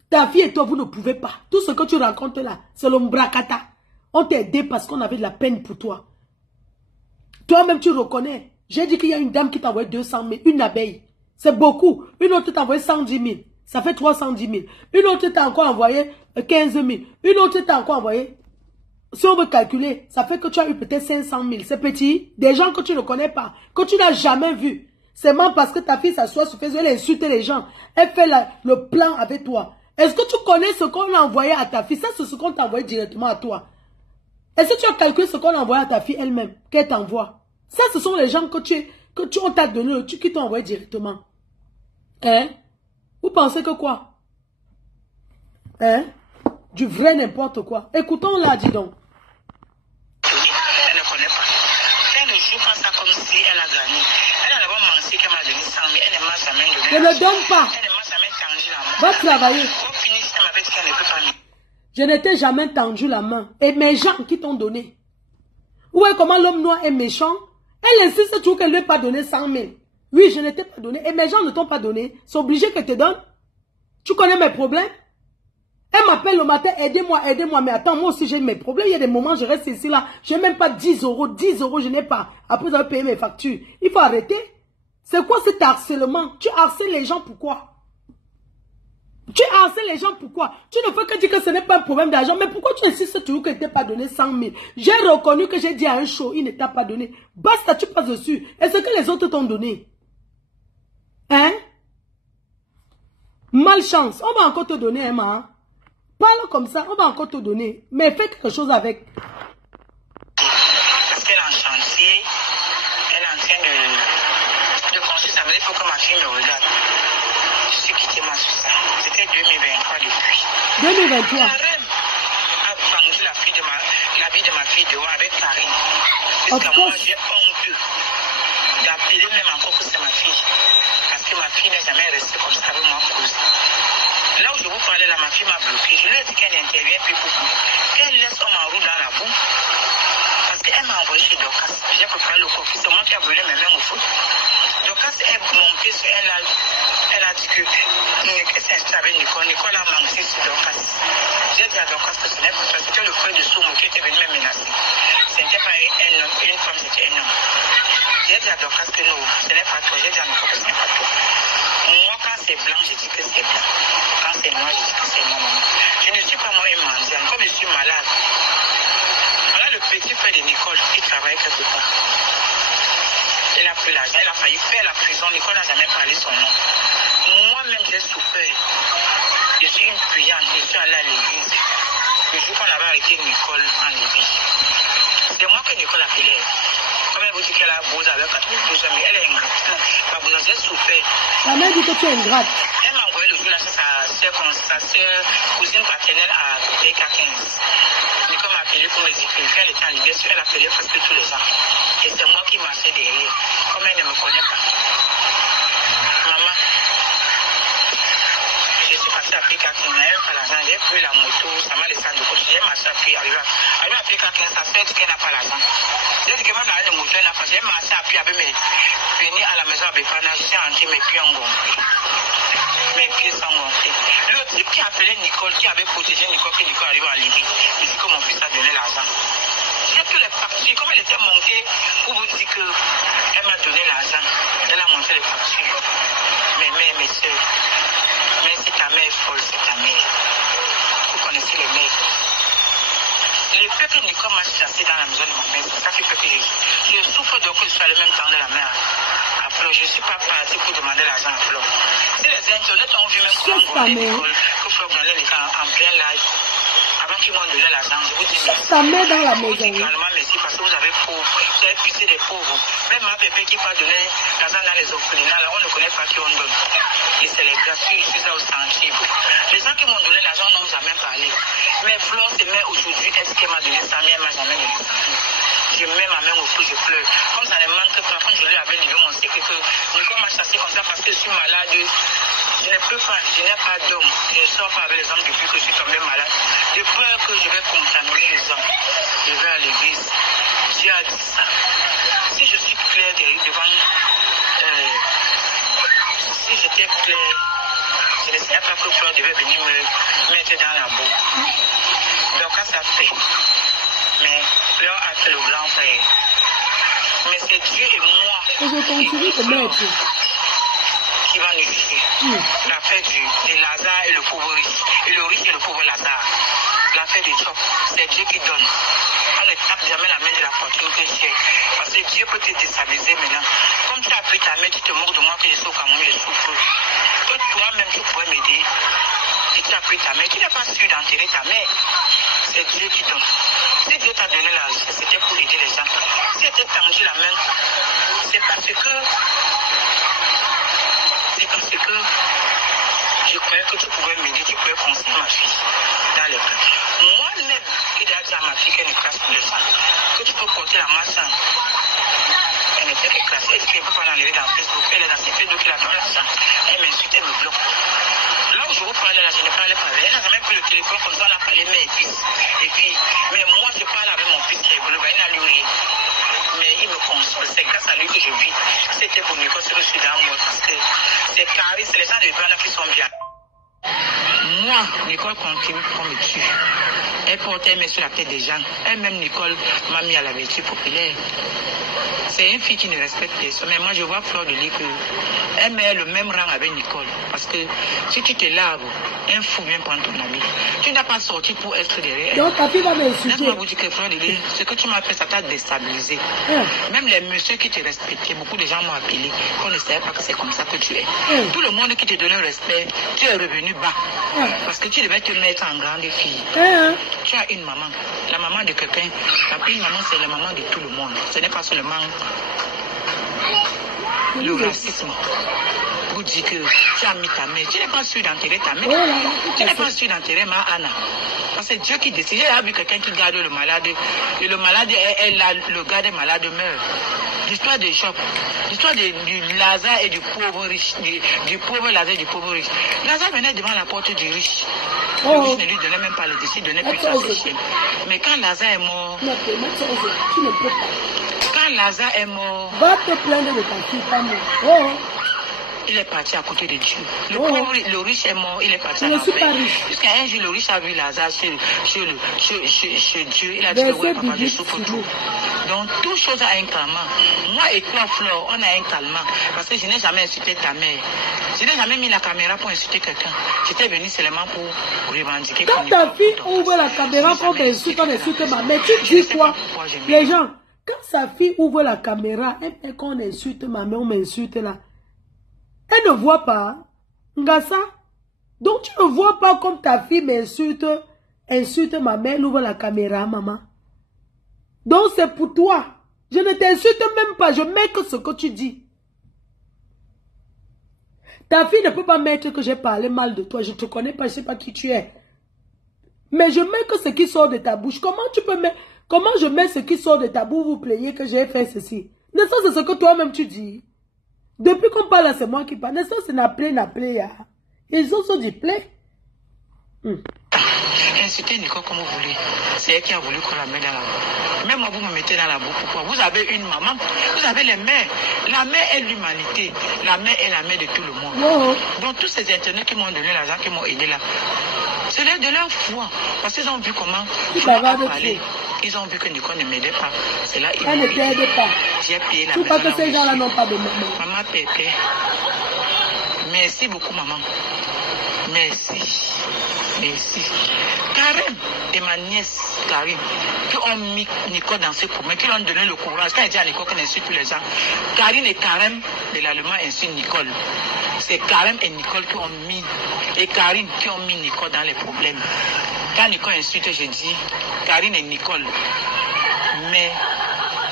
Ta fille et toi, vous ne pouvez pas. Tout ce que tu racontes là, c'est l'ombracata. On t'a aidé parce qu'on avait de la peine pour toi. Toi-même, tu reconnais. J'ai dit qu'il y a une dame qui t'a envoyé 200 000, une abeille. C'est beaucoup. Une autre t'a envoyé 110 000. Ça fait 310 000. Une autre t'a encore envoyé 15 000. Une autre t'a encore envoyé. Si on veut calculer, ça fait que tu as eu peut-être 500 000. C'est petit. Des gens que tu ne connais pas, que tu n'as jamais vus. C'est même parce que ta fille s'assoit sur Facebook, elle insulte les gens. Elle fait le plan avec toi. Est-ce que tu connais ce qu'on a envoyé à ta fille? Ça, c'est ce qu'on t'a envoyé directement à toi. Est-ce que tu as calculé ce qu'on a envoyé à ta fille elle-même, qu'elle t'envoie? Ça, ce sont les gens on t'a donné, qui t'ont envoyé directement. Hein? Vous pensez que quoi? Hein? Du vrai n'importe quoi. Écoutons-la, dis donc. Elle ne connaît pas. Elle ne joue pas ça comme si elle a gagné. Elle a d'abord menti qu'elle m'a donné 100 000. Elle ne m'a jamais donné. Ne le donne pas. Elle ne m'a jamais tendu la main. Va travailler. Au fini, elle m'avait dit qu'elle ne peut pas. Je n'étais jamais tendu la main. Et mes gens qui t'ont donné. Ouais, comment l'homme noir est méchant? Elle insiste toujours qu'elle ne lui ait pas donné 100 000. Oui, je n'étais pas donné. Et mes gens ne t'ont pas donné. C'est obligé qu'elle te donne. Tu connais mes problèmes? Elle m'appelle le matin, aidez-moi, aidez-moi. Mais attends, moi aussi j'ai mes problèmes. Il y a des moments, je reste ici là. Je n'ai même pas 10 euros. 10 euros, je n'ai pas. Après avoir payé mes factures. Il faut arrêter. C'est quoi cet harcèlement? Tu harcèles les gens pourquoi? Tu harcèles les gens pourquoi? Tu ne fais que dire que ce n'est pas un problème d'argent. Mais pourquoi tu insistes toujours que ne t'ai pas donné 100 000? J'ai reconnu que j'ai dit à un show, il ne t'a pas donné. Basta, tu passes dessus. Est-ce que les autres t'ont donné? Hein? Malchance. On va encore te donner, Emma. Parle comme ça, on va encore te donner. Mais fais quelque chose avec. Parce qu'elle est en chantier. Elle est en train de construire ça. Il faut que ma fille me regarde. Je suis quittée moi sur ça. C'était 2023 depuis. 2023. La reine a vendu la vie de ma fille dehors avec Paris. Jusqu'à moi, j'ai honte d'appeler même encore que c'est ma fille. Parce que ma fille n'est jamais restée comme ça avec moi cause. Là où je vous parlais, là, ma fille m'a bloqué. Je lui ai dit qu'elle intervient plus beaucoup. Qu'elle laisse homme en roue dans la boue. Parce qu'elle m'a envoyé chez Dorcas. J'ai préparé le coffre. C'est moi qui a brûlé mes mains au foot. Dorcas est montée sur elle. Elle a dit que s'est installée avec Nicole. Nicole a menti sur Dorcas. J'ai dit à Dorcas que ce n'est pas ça. C'était le frère de Soumo qui était venu me menacer. Ce n'était pas une femme, c'était un homme. J'ai dit à Dorcas que non, ce n'est pas toi. J'ai dit à Nicole que ce n'est pas toi. Moi, quand c'est blanc, je dis que c'est blanc. Quand c'est noir, je dis que c'est moi, maman. Je ne suis pas moi une mendiante. Comme je suis malade. Voilà le petit frère de Nicole qui travaille quelque part. Elle a pris l'argent, elle a failli faire la prison. Nicole n'a jamais parlé son nom. Moi-même, j'ai souffert. Je suis une priante, je suis allée à l'église. Le jour qu'on avait arrêté Nicole en Libye. C'est moi que Nicole appelait. Comme elle vous dit qu'elle a beau avec 4 000 personnes, mais elle est ingrate. Pas besoin, j'ai souffert. La mère dit que tu es ingrate. Elle m'a envoyé le jour là chez sa soeur, cousine paternelle à PK15. Nicole m'a appelé pour me dire qu'elle était en Libye, elle appelait presque tous les ans. Et c'est moi qui marchais derrière. Comme elle ne me connaît pas. Maman, je suis partie à PK15, j'ai pris la moto, ça m'a laissé de côté. J'ai marché à PK15, ça fait qu'elle n'a pas l'argent. J'ai dit que ma mère a le moto. plein d'affaires. J'ai marché à pied avec mes venus à la maison avec Fana, j'ai entré mes pieds en gonflé. Mes pieds sont gonflés. Le type qui appelait Nicole, qui avait protégé Nicole, que Nicole arrive à Libye, il dit que mon fils a donné l'argent. J'ai pris les factures, comme elle était montée, pour vous dire qu'elle m'a donné l'argent. Elle a monté les factures. Mes mères, mes soeurs. Mais si ta mère est folle, c'est ta mère. Vous connaissez les mères. Le fait que Nicole m'a chassé dans la maison de ma mère, c'est ça qui fait que je souffre de que je sois le même temps de la mère à Flo. Je ne suis pas partie pour demander l'argent à Flo. Si les internautes ont vu même comment Nicole, que Flo gagnait les gens en plein live, avant qu'ils m'ont donné l'argent, je vous dis merci. Ta mère dans la maison. Également merci parce que vous avez pauvres, vous avez pissé des pauvres. Même ma bébé qui va donner l'argent dans les orphelinats, là, on ne connaît pas qui on donne. Et c'est les gratuits, je suis là au centre. Les gens qui m'ont donné l'argent n'ont jamais parlé. Mais Flo se met aujourd'hui, est-ce qu'elle m'a donné 100 000, elle m'a jamais donné 100 000. Je mets ma main au feu, je pleure. Comme ça ne manque pas, quand je lui avais livré mon secret, que Nicole m'a chassé comme ça parce que je suis malade. Je ne peux pas, je n'ai pas d'homme. Je ne sors pas avec les hommes depuis que je suis tombé malade. J'ai peur que je vais contaminer les hommes. Je vais à l'église. Dieu a dit ça. Si je suis claire devant... si j'étais claire, je ne savais pas que Fleur devait venir me mettre dans la boue. Donc quand ça fait, mais Fleur a fait le grand frère. Mais c'est Dieu et moi Et je continue de mettre. Qui va nous juger. L'affaire de Lazare et le pauvre riche. Et le riche et le pauvre Lazare. L'affaire de Job, c'est Dieu qui donne. On ne tape jamais la main de la fortune que j'ai. Parce que Dieu peut te déstabiliser maintenant. Comme tu as pris ta main, tu te moques de moi que je souffre comme moi, je souffre. Toi-même, tu pourrais m'aider. Si tu as pris ta main, tu n'as pas su d'enterrer ta main. C'est Dieu qui donne. Si Dieu t'a donné l'argent, c'était pour aider les gens. Si tu t'as tendu la main, c'est parce que je croyais que tu pouvais m'aider, tu pouvais conseiller ma fille dans les cas. Moi-même, il a dit à ma fille qu'elle ne crasse plus le sang, que tu peux porter la masse. Elle ne fait que classer, elle dit qu'elle ne peut pas l'enlever dans Facebook, elle est dans ses Facebook, elle a dans l'argent, elle m'insulte, elle me bloque. Là où je vous parlais là, je ne parlais pas avec elle, elle n'a jamais pris le téléphone comme ça, on a parlé mère et fils. Et puis, mais moi je parle avec mon fils qui est bleu, il n'a lui rien. Mais il me console, c'est grâce à lui que je vis. C'était pour Nicole, c'est que je suis dans moi, parce que c'est carré, c'est les gens de Ghana qui sont bien. Moi, Nicole continue qu'on me tue. Elle portait mes sur la tête des gens. Elle-même, Nicole, m'a mis à la vertu populaire. C'est une fille qui ne respecte personne. Mais moi, je vois Fleur de Lys que elle met le même rang avec Nicole. Parce que si tu te laves, un fou vient prendre ton ami. Tu n'as pas sorti pour être derrière elle. Donc, ta fille va m'insulter. Laisse-moi vous dire que Fleur de Lys, ce que tu m'as fait, ça t'a déstabilisé. Même les messieurs qui te respectaient, beaucoup de gens m'ont appelé. On ne savait pas que c'est comme ça que tu es. Tout le monde qui te donnait le respect, tu es revenu bas. Parce que tu devais te mettre en grande fille. Tu as une maman, la maman de quelqu'un. Une maman, c'est la maman de tout le monde. Ce n'est pas seulement le racisme. Vous dites que tu as mis ta main. Tu n'es pas sûr d'enterrer ta main. Tu n'es pas sûr d'enterrer ma Anna. Parce que c'est Dieu qui décide. J'ai vu quelqu'un qui garde le malade. Et le malade, le gars des malades meurt. L'histoire de Job, l'histoire du Lazare et du pauvre riche, du pauvre Lazare et du pauvre riche. Lazare venait devant la porte du riche. Le riche ne lui donnait même pas le décide, donnait plus à ses chiens. Mais quand Lazare est mort, tu ne peux pas. Quand Lazare est mort, va te plaindre de ta fille, pas moi. Il est parti à côté de Dieu. Le riche est mort, il est parti à l'enfer. Jusqu'à un jour, le riche a vu Lazare chez Dieu. Il a dit, ouais, papa, je souffre tout. Donc, toute chose a un calmant. Moi et toi, Fleur, on a un calmant. Parce que je n'ai jamais insulté ta mère. Je n'ai jamais mis la caméra pour insulter quelqu'un. J'étais venu seulement pour revendiquer. Quand ta fille ouvre la caméra pour t'insulter, on insulte ma mère, tu dis quoi? Les gens, quand sa fille ouvre la caméra, elle fait qu'on insulte ma mère, on m'insulte là. Elle ne voit pas. Ngassa. Donc tu ne vois pas comme ta fille m'insulte, insulte ma mère, elle ouvre la caméra, maman. Donc c'est pour toi. Je ne t'insulte même pas, je mets que ce que tu dis. Ta fille ne peut pas mettre que j'ai parlé mal de toi, je ne te connais pas, je ne sais pas qui tu es. Mais je mets que ce qui sort de ta bouche. Comment tu peux mettre, comment je mets ce qui sort de ta bouche, vous plaignez que j'ai fait ceci? Mais ça c'est ce que toi-même tu dis. Depuis qu'on parle, c'est moi qui parle. Ça, c'est n'appelé. Ils ont dit play. Insultez Nicole comme vous voulez. C'est elle qui a voulu qu'on la mette dans la boue. Même moi, vous me mettez dans la boue. Pourquoi? Vous avez une maman, vous avez les mères. La mère est l'humanité. La mère est la mère de tout le monde. Donc tous ces internautes qui m'ont donné l'argent, qui m'ont aidé là, c'est de leur foi. Parce qu'ils ont vu comment ils ont vu que Nicole ne m'aidait pas. C'est là elle ne t'aide pas. J'ai payé la maison. Parce que ces gens-là n'ont pas de maman. Maman Pépé. Merci beaucoup, maman. Merci. Merci. Karim et ma nièce Karim, qui ont mis Nicole dans ce problème, qui lui ont donné le courage. Quand elle dit à Nicole qu'on n'insulte plus les gens, Karim et Karim de l'allemand insultent Nicole. C'est Karim et Nicole qui ont mis, et Karim qui ont mis Nicole dans les problèmes. Quand Nicole insulte, je dis Karim et Nicole. Mais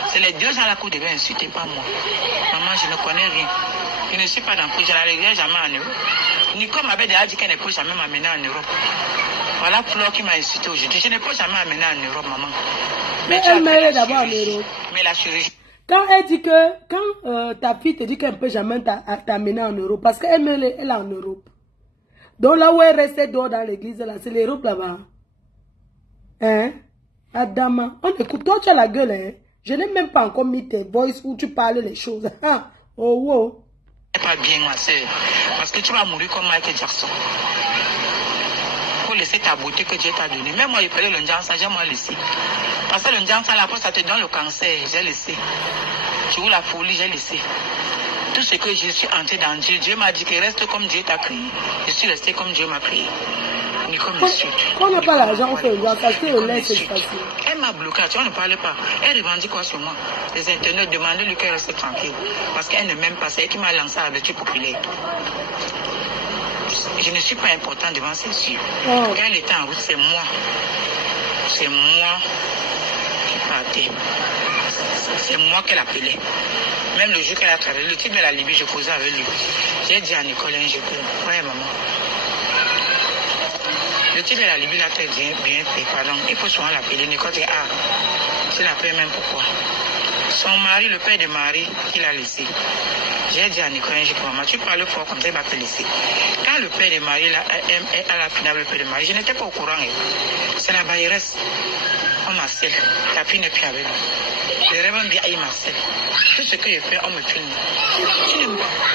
c'est les deux gens là qu'on devait insulter, pas moi. Maman, je ne connais rien. Je ne suis pas dans le projet, je n'arriverai jamais en Europe. Nicole m'avait déjà dit qu'elle ne peut jamais m'amener en Europe. Voilà Flore qui m'a insulté aujourd'hui. Je ne peux jamais amener en Europe, maman. Mais elle m'a d'abord en Europe. Mais la chirurgie. Quand elle dit que, quand ta fille te dit qu'elle ne peut jamais t'amener en Europe, parce qu'elle est en Europe. Donc là où elle restait dehors dans l'église, là, c'est l'Europe là-bas. Hein? Adama, on écoute, toi tu as la gueule, hein? Je n'ai même pas encore mis tes voices où tu parles les choses. Ah, oh, wow. Pas bien, ma soeur. Parce que tu vas mourir comme Michael Jackson. Faut laisser ta beauté que Dieu t'a donnée. Même moi, il fallait le Njansa, j'ai moi laissé. Parce que le Njansa, là, ça te donne le cancer, j'ai laissé. Tu veux la folie, j'ai laissé. Tout ce que je suis entré dans Dieu, Dieu m'a dit que reste comme Dieu t'a créé. Je suis resté comme Dieu m'a créé. Quand on n'a pas l'argent, on fait le Njansa, c'est le laisse, c'est facile. Elle m'a bloqué, tu vois, on ne parle pas. Elle revendique quoi sur moi? Les internautes demandent-lui qu'elle reste tranquille. Parce qu'elle ne m'aime pas, c'est elle qui m'a lancé à la vertu populaire. Je ne suis pas important devant ses yeux. Quand elle était en route, c'est moi. C'est moi qui partais. C'est moi qu'elle appelait. Même le jour qu'elle a travaillé, le type de la Libye, je causais avec lui. J'ai dit à Nicole, je peux. Ouais, maman. Le type de la Libye l'a fait bien fait, pardon. Il faut souvent l'appeler. Nicole dit, tu l'appelles même pourquoi? Son mari, le père de Marie, il a laissé. J'ai dit à Nicole, maman, tu parles fort comme ça, il va te laisser. Quand le père de Marie, à la finale, le père de Marie, je n'étais pas au courant. C'est la bailleresse. On m'harcèle. La fille n'est plus avec moi. Le rêve dit, il m'harcèle. Tout ce que je fais, on me filme.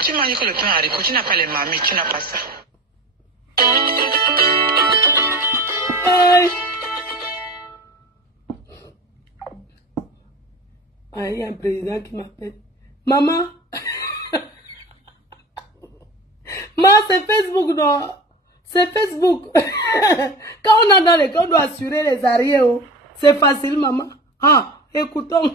Tu manges que le pain haricot, tu n'as pas les mamies, tu n'as pas ça. Il y a un président qui m'appelle. Maman. Maman, c'est Facebook, non? C'est Facebook. Quand on est dans les camps, on doit assurer les arrières. C'est facile, maman. Ah, écoutons.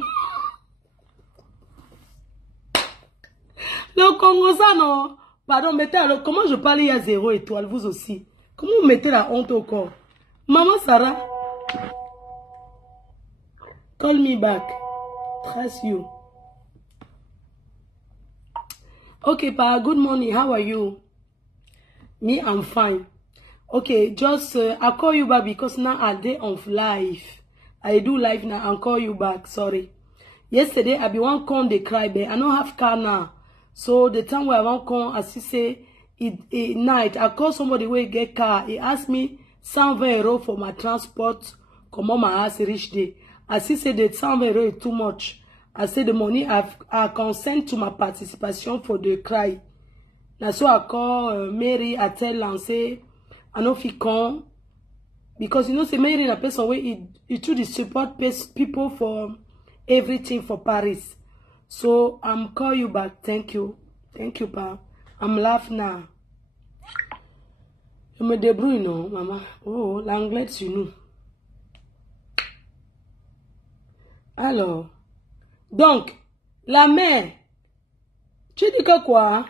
Le Congo, ça, non? Pardon, mettez alors, comment je parle, il y a 0 étoile, vous aussi. Comment vous mettez la honte au corps? Maman Sarah. Call me back. Trust you. Okay, Pa, good morning. How are you? Me, I'm fine. Okay, just I'll call you back because now I'm day of live. I do live now. I'll call you back. Sorry. Yesterday, I be one con they cry, but I don't have car now. So the time where I want con, as you say, it night, I call somebody where get car. He asked me 120 € for my transport. Come on, my house reach day. As he said that 120 € is too much. I said the money I consent to my participation for the cry. Now so I call Mary, I tell her and say, I know if he come. Because you know, say Mary in a person where it should support people for everything for Paris. So I'm call you back. Thank you. Thank you, Pa. I'm laughing now. Je me débrouille, non, maman. Oh, l'anglais, tu nous. Alors, donc, la mère, tu dis que quoi?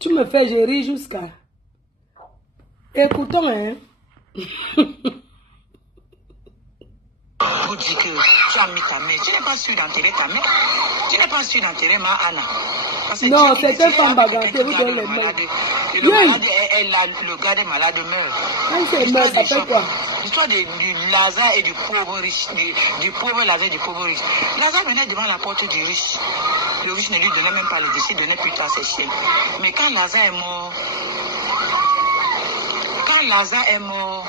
Tu me fais gérer jusqu'à... Écoutons, hein. Vous dites que tu as mis ta mère. Tu n'es pas sûr d'enterrer ta mère. Tu n'es pas sûr d'enterrer ma Anna. Non, c'est que femme bagantée, vous donnez les mains. Le gars des malades meurt. Quand c'est meurt, ça fait quoi? L'histoire du Lazare et du pauvre riche, du pauvre Lazare et du pauvre riche. Lazare venait devant la porte du riche. Le riche ne lui donnait même pas les décès, donnait plutôt à ses chiens. Mais quand Lazare est mort, Lazare est mort.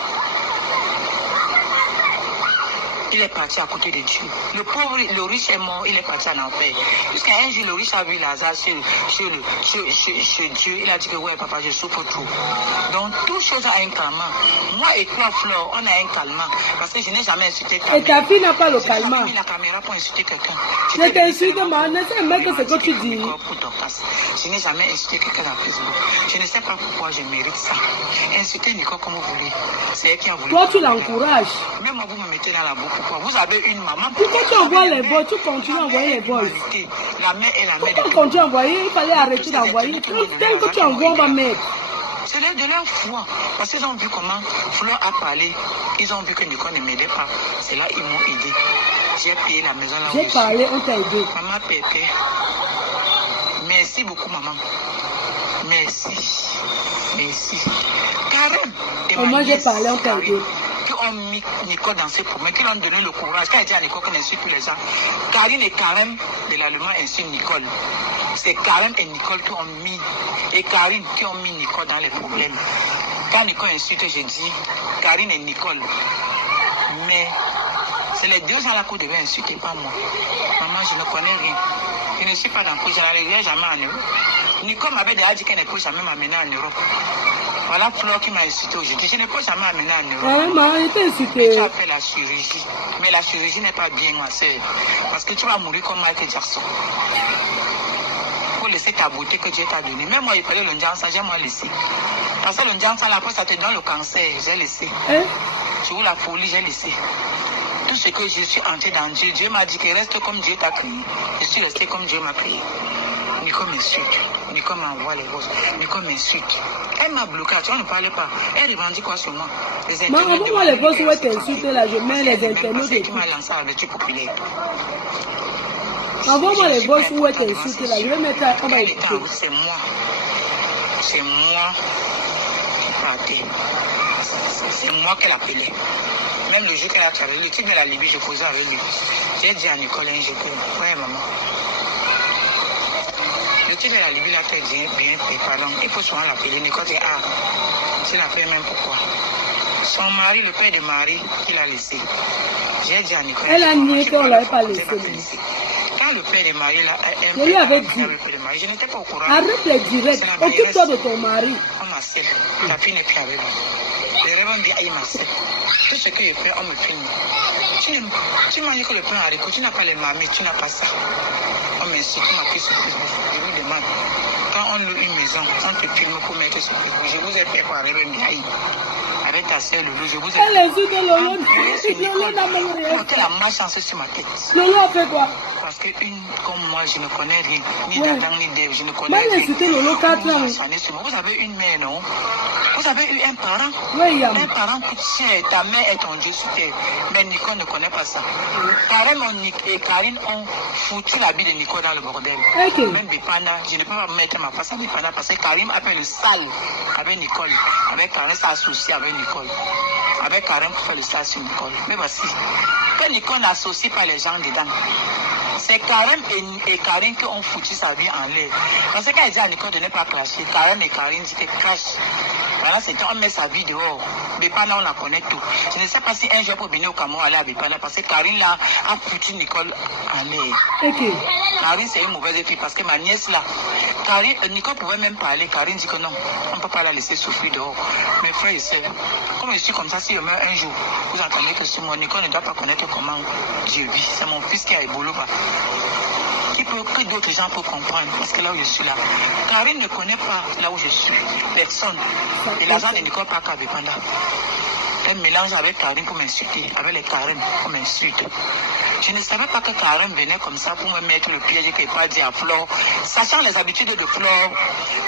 Il est parti à côté de Dieu. Le pauvre, le riche est mort, il est parti en enfer. Jusqu'à un jour, le riche a vu Lazare chez Dieu. Il a dit que ouais, papa, je souffre trop. Donc, toute chose a un calmant. Moi et toi, Flore, on a un calmant. Parce que je n'ai jamais insulté quelqu'un. Et ta fille n'a pas le calmant. Je n'ai pas mis la caméra pour insulter quelqu'un. Je t'insulte, mais ne sais même que c'est que tu dis. Je n'ai jamais insulté quelqu'un dans Facebook. Je ne sais pas pourquoi je mérite ça. Insulter Nicole comme vous voulez. C'est elle qui a voulu. Toi, tu l'encourages. Même moi, vous me mettez dans la boucle. Vous avez une maman. Pourquoi tu envoies les voix? Tu continues à envoyer les voix. La mère est la mère. Pourquoi tu continues à envoyer? Il fallait arrêter d'envoyer. Tel que tu envoies, on va mettre. C'est de leur foi. Parce qu'ils ont vu comment Flore a parlé. Ils ont vu que Nicole ne m'aidait pas. C'est là qu'ils m'ont aidé. J'ai payé la maison là où j'ai parlé, on t'a aidé. Maman Pépé. Merci beaucoup, maman. Merci. Merci. Carême. Moi, j'ai parlé, on t'a aidé. Qui ont mis Nicole dans ses problèmes, qui lui ont donné le courage. Quand elle dit à Nicole qu'on insulte tous les gens, Karine et Carême de l'allemand insultent Nicole. C'est Carême et Nicole qui ont mis, et Karine qui ont mis Nicole dans les problèmes. Quand Nicole insulte, je dis Karine et Nicole. Mais c'est les deux gens là qu'on devait insulter, pas moi. Maman, je ne connais rien. Je ne suis pas dans le je n'arriverai jamais en Europe. Nicole m'avait déjà dit qu'elle ne peut jamais m'amener en Europe. Voilà Flore qui m'a insulté aujourd'hui. Je ne peux jamais amener en Europe. Maman, il t'a insulté. Tu as fait la chirurgie. Mais la chirurgie n'est pas bien, ma soeur. Parce que tu vas mourir comme Michael Jackson. Pour laisser ta beauté que Dieu t'a donnée. Même moi, il fallait le Ndiansa, j'ai moi laissé. Parce que le Ndiansa, là, après, ça te donne le cancer. J'ai laissé. Sur la folie, j'ai laissé. Tout ce que je suis entré dans Dieu, Dieu m'a dit que reste comme Dieu t'a créé. Je suis resté comme Dieu m'a créé. Nicole m'insulte. Nicole m'envoie les bosses. Nicole m'insulte. Elle m'a bloqué. Tu ne parlais pas. Elle revendique quoi sur moi? Maman, moi, les bosses où elle t'insulte, là, je mets les internautes. C'est qui m'a lancé à la vertu populaire. Envoie-moi les bosses où elle t'insulte, là. Je vais mettre à comment elle écoute. C'est moi. C'est moi qui partais. C'est moi qu'elle appelait. Même le jour qu'elle a travaillé, le truc de la Libye, je faisais avec lui. J'ai dit à Nicole un jour que, ouais, maman. Le truc de la Libye, là, très bien préparant. Il faut souvent l'appeler. Nicole dit, ah, c'est la paix même pourquoi. Son mari, le père de Marie, il a laissé. J'ai dit à Nicole. Elle a nié qu'on ne l'avait pas laissé. Quand le père de Marie, là, je lui avais dit, je n'étais pas au courant. Arrête les directs, occupe-toi de ton mari. On m'a fait, la fille n'est plus avec moi. Les rêves dit, aïe, ma sœur. Tout ce que je fais, on me filme. Tu m'as dit que le pain haricot, tu n'as pas les mamies, tu n'as pas ça. On m'insulte, on m'a pris sur Facebook. Je vous demande, quand on loue une maison, on te filme pour mettre sur Facebook. Je vous ai fait quoi, rêve bien. Avec ta sœur Lolo, je vous ai elle insulte Lolo. Lolo n'a même rien. Portez la malchance sur ma tête. Lolo a fait quoi? Parce qu'une comme moi, je ne connais rien. Ni d'Adam, ni d'Ève, je ne connais rien. Insulté Lolo 4 ans. Vous avez une mère, non? Vous avez eu un parent? Oui, un parent coûte cher. Ta mère est ton Dieu sur terre. Mais Nicole ne connaît pas ça. Karine et Karine ont foutu la vie de Nicole dans le bordel. Okay. Même Dépana, je ne peux pas mettre ma face à Dépana parce que Karine a fait le sale avec Nicole. Avec Karine, s'est associé avec Nicole. Avec Karine pour faire le sale sur Nicole. Mais voici, que Nicole n'associe pas les gens dedans. C'est Karine et Karine qui ont foutu sa vie en l'air. Parce que quand elle dit à Nicole de ne pas cracher, Karine et Karine disent que crache. Voilà, c'est on met sa vie dehors. Bépana, on la connaît tout. Je ne sais pas si un jour pour venir au Cameroun aller à Bépana parce que Karine là a foutu Nicole en l'air. Okay. Karine, c'est une mauvaise fille parce que ma nièce là, Nicole pouvait même parler. Karine dit que non, on ne peut pas la laisser souffrir dehors. Mes frères et sœurs, comme je suis comme ça, si je meurs un jour, vous entendez que sur moi, Nicole ne doit pas connaître comment Dieu vit. C'est mon fils qui a évolué. Que d'autres gens peuvent comprendre parce que là où je suis là, Karine ne connaît pas là où je suis, personne. Et l'argent de Nicole pas qu'à Bépanda. Elle mélange avec Karine pour m'insulter, avec les Karine pour m'insulter. Je ne savais pas que Karine venait comme ça pour me mettre le piège qu'elle pas dit à Flore, sachant les habitudes de Flore.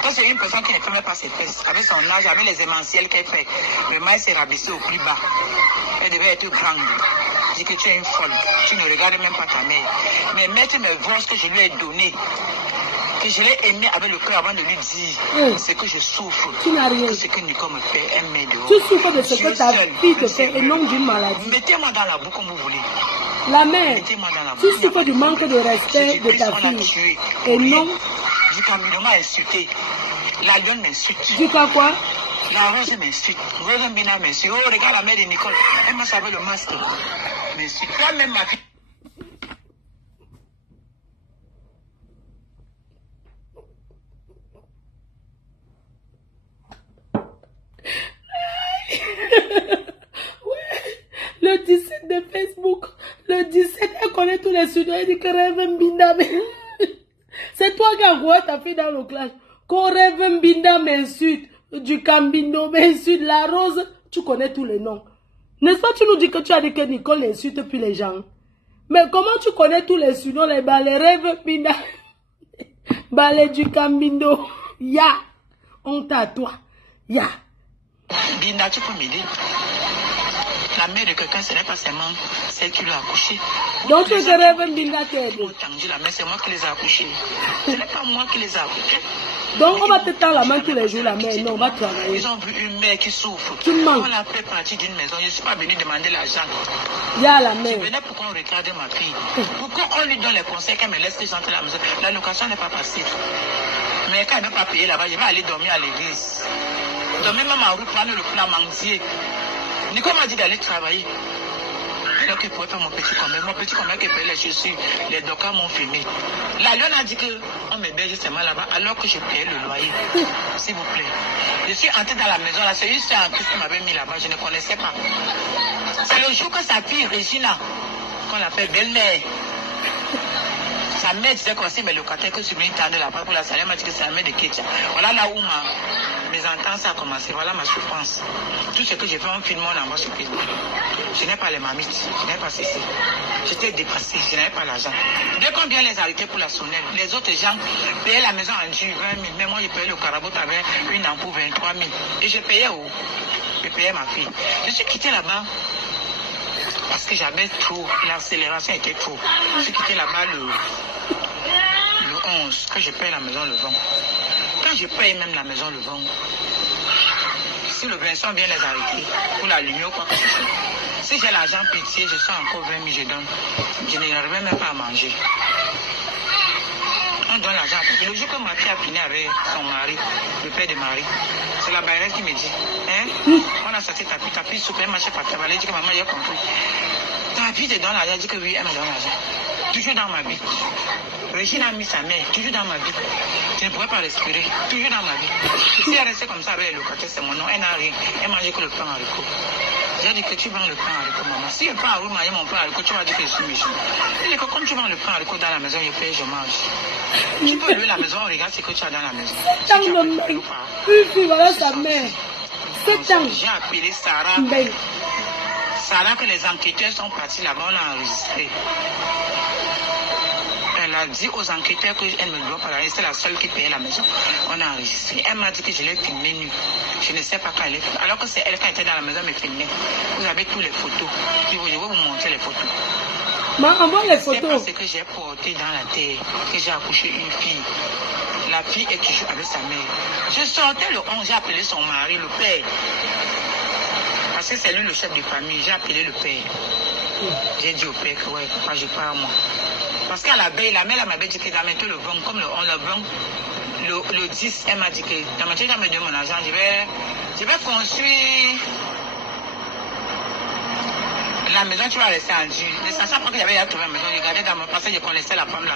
Quand c'est une personne qui ne ferme pas ses fesses, avec son âge, avec les émentiels qu'elle fait, le maïs s'est rabaissé au plus bas. Elle devait être grande. Dis que tu es une folle, tu ne regardes même pas ta mère. Mais mettre mes voix que je lui ai données, que je l'ai aimé avec le cœur avant de lui dire ce que je souffre. Tu n'as rien. Ce que Nicole me fait, elle m'aide. Tu souffres de ce que ta fille te fait et non d'une maladie. Mettez-moi dans la boue comme vous voulez. La mère, tu souffres du manque de respect de ta fille et non. Du camion m'a insulté. La lionne m'insulte. Du quoi? La Rose m'insulte. Rose Bina m'insulte. Oh, regarde la mère de Nicole. Elle m'a servi le masque. M'insulte. Toi-même, ma fille. Le 17 de Facebook, le 17, elle connaît tous les studios, elle dit que Rêve Mbinda. C'est toi qui as envoyé ta fille dans le clash. Qu'on Rêve Mbinda m'insulte, du Cambindo m'insulte, la Rose, tu connais tous les noms. N'est-ce pas, tu nous dis que tu as dit que Nicole insulte puis les gens. Mais comment tu connais tous les studios, les Rêve Mbinda, balais du Cambindo, ya, honte à toi, ya. Binda, tu peux m'aider. La mère de quelqu'un, ce n'est pas seulement celle qui l'a accouché. Donc tu rêves Binda t'aider. C'est moi qui les ai accouchés. Ce n'est pas moi qui les ai accouchés. Donc on va te tendre la main tous les jours, la mère. Non, on va travailler. Ils ont vu une mère qui souffre. Tu mens. On l'a fait partie d'une maison. Je ne suis pas venu demander l'argent. Il y a la mère. Je venais pour qu'on regarde ma fille. Pourquoi on lui donne les conseils qu'elle me laisse rentrer à la maison? La location n'est pas passive. Mais quand elle ne veut pas payer là-bas, je vais aller dormir à l'église. Dormir même en rue, prendre le flamandier. Nicole m'a dit d'aller travailler. Alors qu'il pouvait faire mon petit commerce. Mon petit commerce qui payait les chaussures, les documents m'ont filmé. La Lyon a dit qu'on m'héberge seulement là-bas alors que je payais le loyer. S'il vous plaît. Je suis entrée dans la maison là, c'est juste un truc qui m'avait mis là-bas, je ne connaissais pas. C'est le jour que sa fille, Regina, qu'on l'appelle belle-mère, sa mère disait qu'on sait mes locataires que je suis venu tendre là-bas pour la salle, elle m'a dit que c'est la mère de Ketia. Voilà là où mes ententes ça a commencé, voilà ma souffrance. Tout ce que j'ai fait, on filme, on envoie sur Facebook. Je n'ai pas les mamites, je n'ai pas ceci. J'étais dépassée, je n'avais pas l'argent. Dès qu'on vient les arrêter pour la sonnelle, les autres gens payaient la maison en jus, 20 000. Mais moi, je payais le carabot avec une ampoule 23 000. Et je payais où? Je payais ma fille. Je suis quittée là-bas parce que j'avais trop, l'accélération était trop. Je suis quittée là-bas le 11, que je paye la maison le 20. Quand je paye même la maison le 20, si le Vincent vient les arrêter pour la lumière ou quoi que ce soit, si j'ai l'argent pitié, je sens encore 20 000, je donne. Je n'arrivais même pas à manger. On donne l'argent. Le jour que ma fille a fini avec son mari, le père de Marie, c'est la bailleuse qui me dit, hein, on a sorti ta fille soupe, elle marchait par terre, elle dit que maman, il a compris. Ta fille te donne l'argent, elle dit que oui, elle me donne l'argent. Toujours dans ma vie. Régine a mis sa mère, toujours dans ma vie. Je ne pourrais pas respirer, toujours dans ma vie. Si elle restait comme ça avec les locataires, c'est mon nom, elle n'a rien. Elle mangeait que le pain haricot. J'ai dit que tu vends le pain haricot, maman. Si le pain haricot m'a mon pain haricot, tu vas dire que je suis méchant. Elle dit que comme tu vends le pain haricot dans la maison, je paye, je mange. Tu peux louer la maison, regarde ce que tu as dans la maison. Si voilà sa mère. J'ai appelé Sarah. Sarah, que les enquêteurs sont partis là-bas, on a enregistré. Elle a dit aux enquêteurs qu'elle ne doit pas aller. C'est la seule qui payait la maison. On a enregistré. Elle m'a dit que je l'ai filmée nue. Je ne sais pas quand elle est filmée. Alors que c'est elle qui était dans la maison me filmait. Vous avez toutes les photos. Je vais vous montrer les photos. Envoie les photos. C'est ce que j'ai porté dans la terre. Que j'ai accouché une fille. La fille est toujours avec sa mère. Je sortais le 11, j'ai appelé son mari, le père. Parce que c'est lui le chef de famille. J'ai appelé le père. J'ai dit au père que ouais, papa, je pars moi. Parce qu'à la veille, la mère m'avait dit que dans le 20, comme le 11, le 20, le 10, elle m'a dit que dans elle me donne mon argent, je vais construire la maison, tu vas rester en Dieu. Les chaque fois que j'avais trouvé la maison, je regardais dans mon passé, je connaissais la femme là.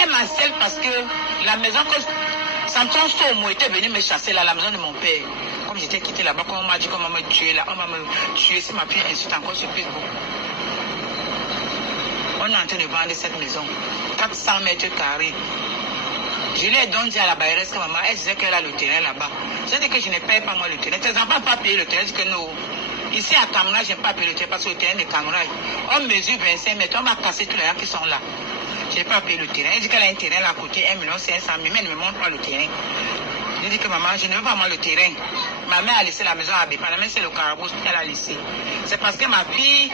Elle m'a scellé parce que la maison que Samson Somo était venu me chasser là, la maison de mon père. Comme j'étais quitté là-bas, quand on m'a dit qu'on va me tuer là, on va me tuer si ma fille insulte encore sur Facebook. On est en train de vendre cette maison, 400 mètres carrés. Je lui ai donné à la bailleuse que maman, elle disait qu'elle a le terrain là-bas. J'ai dit que je ne paye pas moi le terrain. Tes enfants n'ont pas payé le terrain. Je dis que non. Ici à Kamra, je n'ai pas payé le terrain parce que le terrain de Kamra, on mesure 25 mètres, on va casser tous les gens qui sont là. Je n'ai pas payé le terrain. Elle dit qu'elle a un terrain là à côté, 1 500 000, mais elle ne me montre pas le terrain. Je dis que maman, je ne veux pas moi le terrain. Ma mère a laissé la maison à Bépa, la mère c'est le carabou qu'elle a laissé. C'est parce que ma fille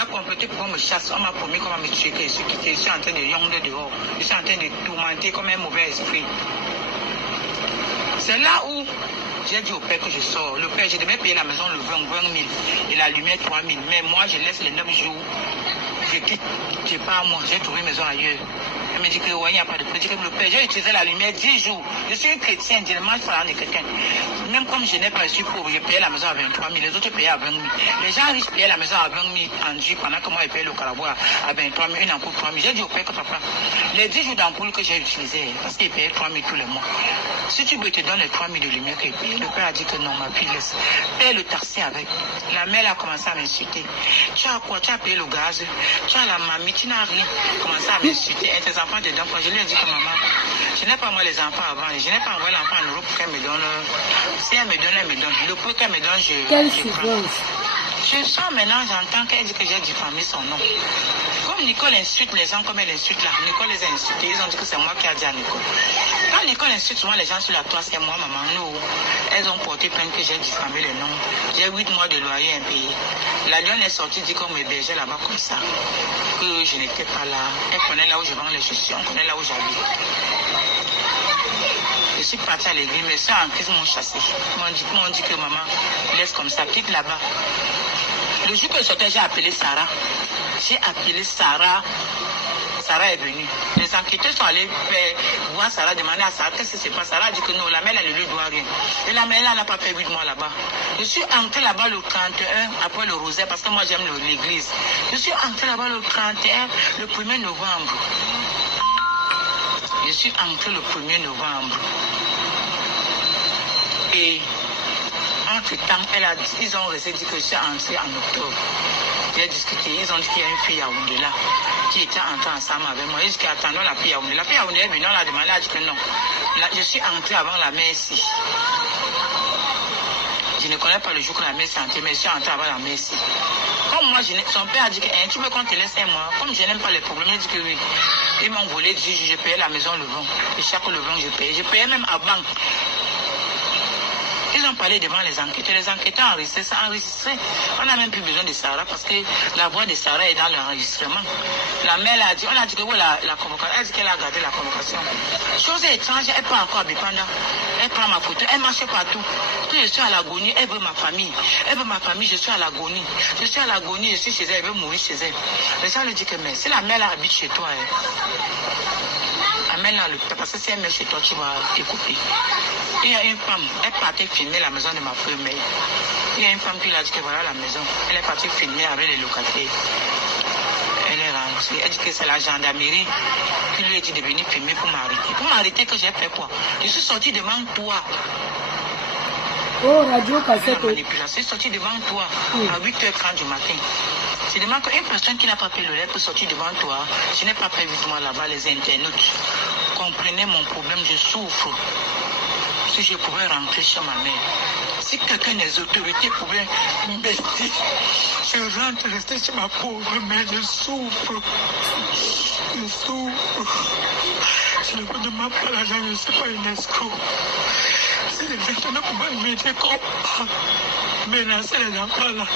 a complété pour qu'on me chasse, on m'a promis qu'on va me tuer, que je suis quitté, je suis en train de yonder dehors, je suis en train de tourmenter comme un mauvais esprit. C'est là où j'ai dit au père que je sors. Le père, je devais payer la maison le 20 000 et la lumière 3 000. Mais moi, je laisse les 9 jours. Je quitte, je pars moi, j'ai trouvé une maison ailleurs. Elle me dit que ouais, il n'y a pas de prix. Je dis que le père, j'ai utilisé la lumière 10 jours. Je suis chrétien, dimanche, parlant de quelqu'un. Même comme je n'ai pas reçu pauvre, je payais la maison à 23 000, les autres payaient à 20 000. Les gens riches payaient la maison à 20 000 en Dieu pendant que moi je payais le carabois à 23 000, une ampoule 3 000. J'ai dit au père que papa, les 10 jours d'ampoule que j'ai utilisés, parce qu'il payait 3 000 tous les mois. Si tu veux, te donne les 3 000 de lumière qu'il paye. Le père a dit que non, ma fille, laisse. Paye le taxi avec. La mère a commencé à m'insulter. Tu as quoi? Tu as payé le gaz? Tu as la mamie? Tu n'as rien. Commencé à m'insulter. Et tes enfants dedans, je lui ai dit que maman, je n'ai pas moi les enfants avant. Je n'ai pas envoyé l'enfant en Europe pour qu'elle me donne. Si elle me donne, elle me donne. Le peu qu'elle me donne, je prends. Je sens maintenant, j'entends qu'elle dit que j'ai diffamé son nom. Comme Nicole insulte les gens comme elle insulte là, Nicole les a insultés, ils ont dit que c'est moi qui ai dit à Nicole. Quand Nicole insulte souvent les gens sur la toile, c'est moi, maman, nous. Elles ont porté plainte que j'ai diffamé les noms. J'ai 8 mois de loyer impayé. La lionne est sortie, dit qu'on m'hébergeait là-bas comme ça. Que je n'étais pas là. Elle connaît là où je vends les chaussures, on connaît là où j'habite. Je suis partie à l'église, mais ceux en Christ m'ont chassé. Ils m'ont dit que maman, laisse comme ça, quitte là-bas. Le jour que je sortais, j'ai appelé Sarah. J'ai appelé Sarah. Sarah est venue. Les enquêteurs sont allés voir Sarah, demander à Sarah qu'est-ce qui se passe. Sarah a dit que non, la mère, elle ne lui doit rien. Et la mère, elle n'a pas fait 8 mois là-bas. Je suis entrée là-bas le 31, après le rosaire, parce que moi j'aime l'église. Je suis entrée là-bas le 31, le 1er novembre. Je suis entrée le 1er novembre. Et entre-temps, ils ont resté dit que je suis entrée en octobre. J'ai discuté, ils ont dit qu'il y a une fille à Yaoundé là, qui était entrée ensemble avec moi. Ils disent qu'attendons la fille à Yaoundé. La fille à Yaoundé est venue, on l'a demandé, elle a dit que non. Là, je suis entrée avant la mère ici. Je ne connais pas le jour que la mère s'est entrée, mais je suis entrée avant la mère ici. Comme moi, son père a dit que tu veux qu'on te laisse un mois. Comme je n'aime pas les problèmes, il dit que oui. Ils m'ont volé, je payais la maison le vent. Et chaque le vent, je payais. Je payais même avant. Ils ont parlé devant les enquêteurs. Les enquêteurs ont enregistré ça, enregistré. On n'a même plus besoin de Sarah parce que la voix de Sarah est dans l'enregistrement. La mère a dit, on a dit que oui, la convocation, elle a dit qu'elle a gardé la convocation. Chose étrange, elle prend encore à Bipanda. Elle prend ma photo, elle marche partout. Quand je suis à l'agonie, elle veut ma famille. Elle veut ma famille, je suis à l'agonie. Je suis à l'agonie, je suis chez elle, elle veut mourir chez elle. Les gens lui disent que mais si la mère habite chez toi, amène-la parce que si elle met chez toi, tu vas t'écouter. Il y a une femme, elle partait filmer la maison de ma femme. Il y a une femme qui lui a dit que voilà la maison. Elle est partie filmer avec les locataires. Elle est rentrée. Elle dit que c'est la gendarmerie qui lui a dit de venir filmer pour m'arrêter. Pour m'arrêter, que j'ai fait quoi? Je suis sortie devant toi. Oh, radio cassette. Je suis sortie devant toi à 8h30 du matin. C'est demande qu'une personne qui n'a pas fait le lait peut sortir devant toi. Je n'ai pas fait 8 mois là-bas, les internautes. Comprenez mon problème, je souffre. Si je pouvais rentrer chez ma mère, si quelqu'un des autorités pouvait m'aider, je rentre rester chez ma pauvre mère, je souffre. Je souffre. Je ne vous demande pas l'argent, je ne suis pas une escroc. Si les internautes pouvaient m'aider comme menacer les enfants là,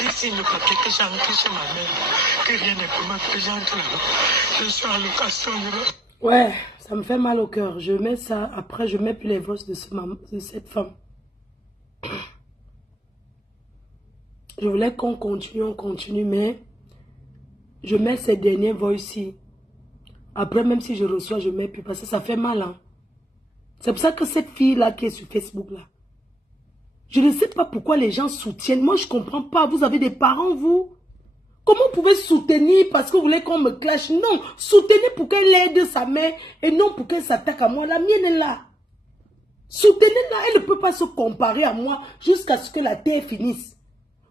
et s'il ne papier que j'ai rentré chez ma mère, que rien ne peut m'empêcher d'entrer là-bas. Je suis en location. Ouais, ça me fait mal au cœur. Je mets ça, après je mets plus les voix de cette femme. Je voulais qu'on continue, on continue, mais je mets ces dernières voix ici. Après, même si je reçois, je mets plus, parce que ça fait mal. Hein. C'est pour ça que cette fille-là qui est sur Facebook, là, je ne sais pas pourquoi les gens soutiennent. Moi, je ne comprends pas. Vous avez des parents, vous? Comment vous pouvez soutenir parce que vous voulez qu'on me clash? Non, soutenez pour qu'elle aide sa mère et non pour qu'elle s'attaque à moi. La mienne est là. Soutenez-la, elle ne peut pas se comparer à moi jusqu'à ce que la terre finisse.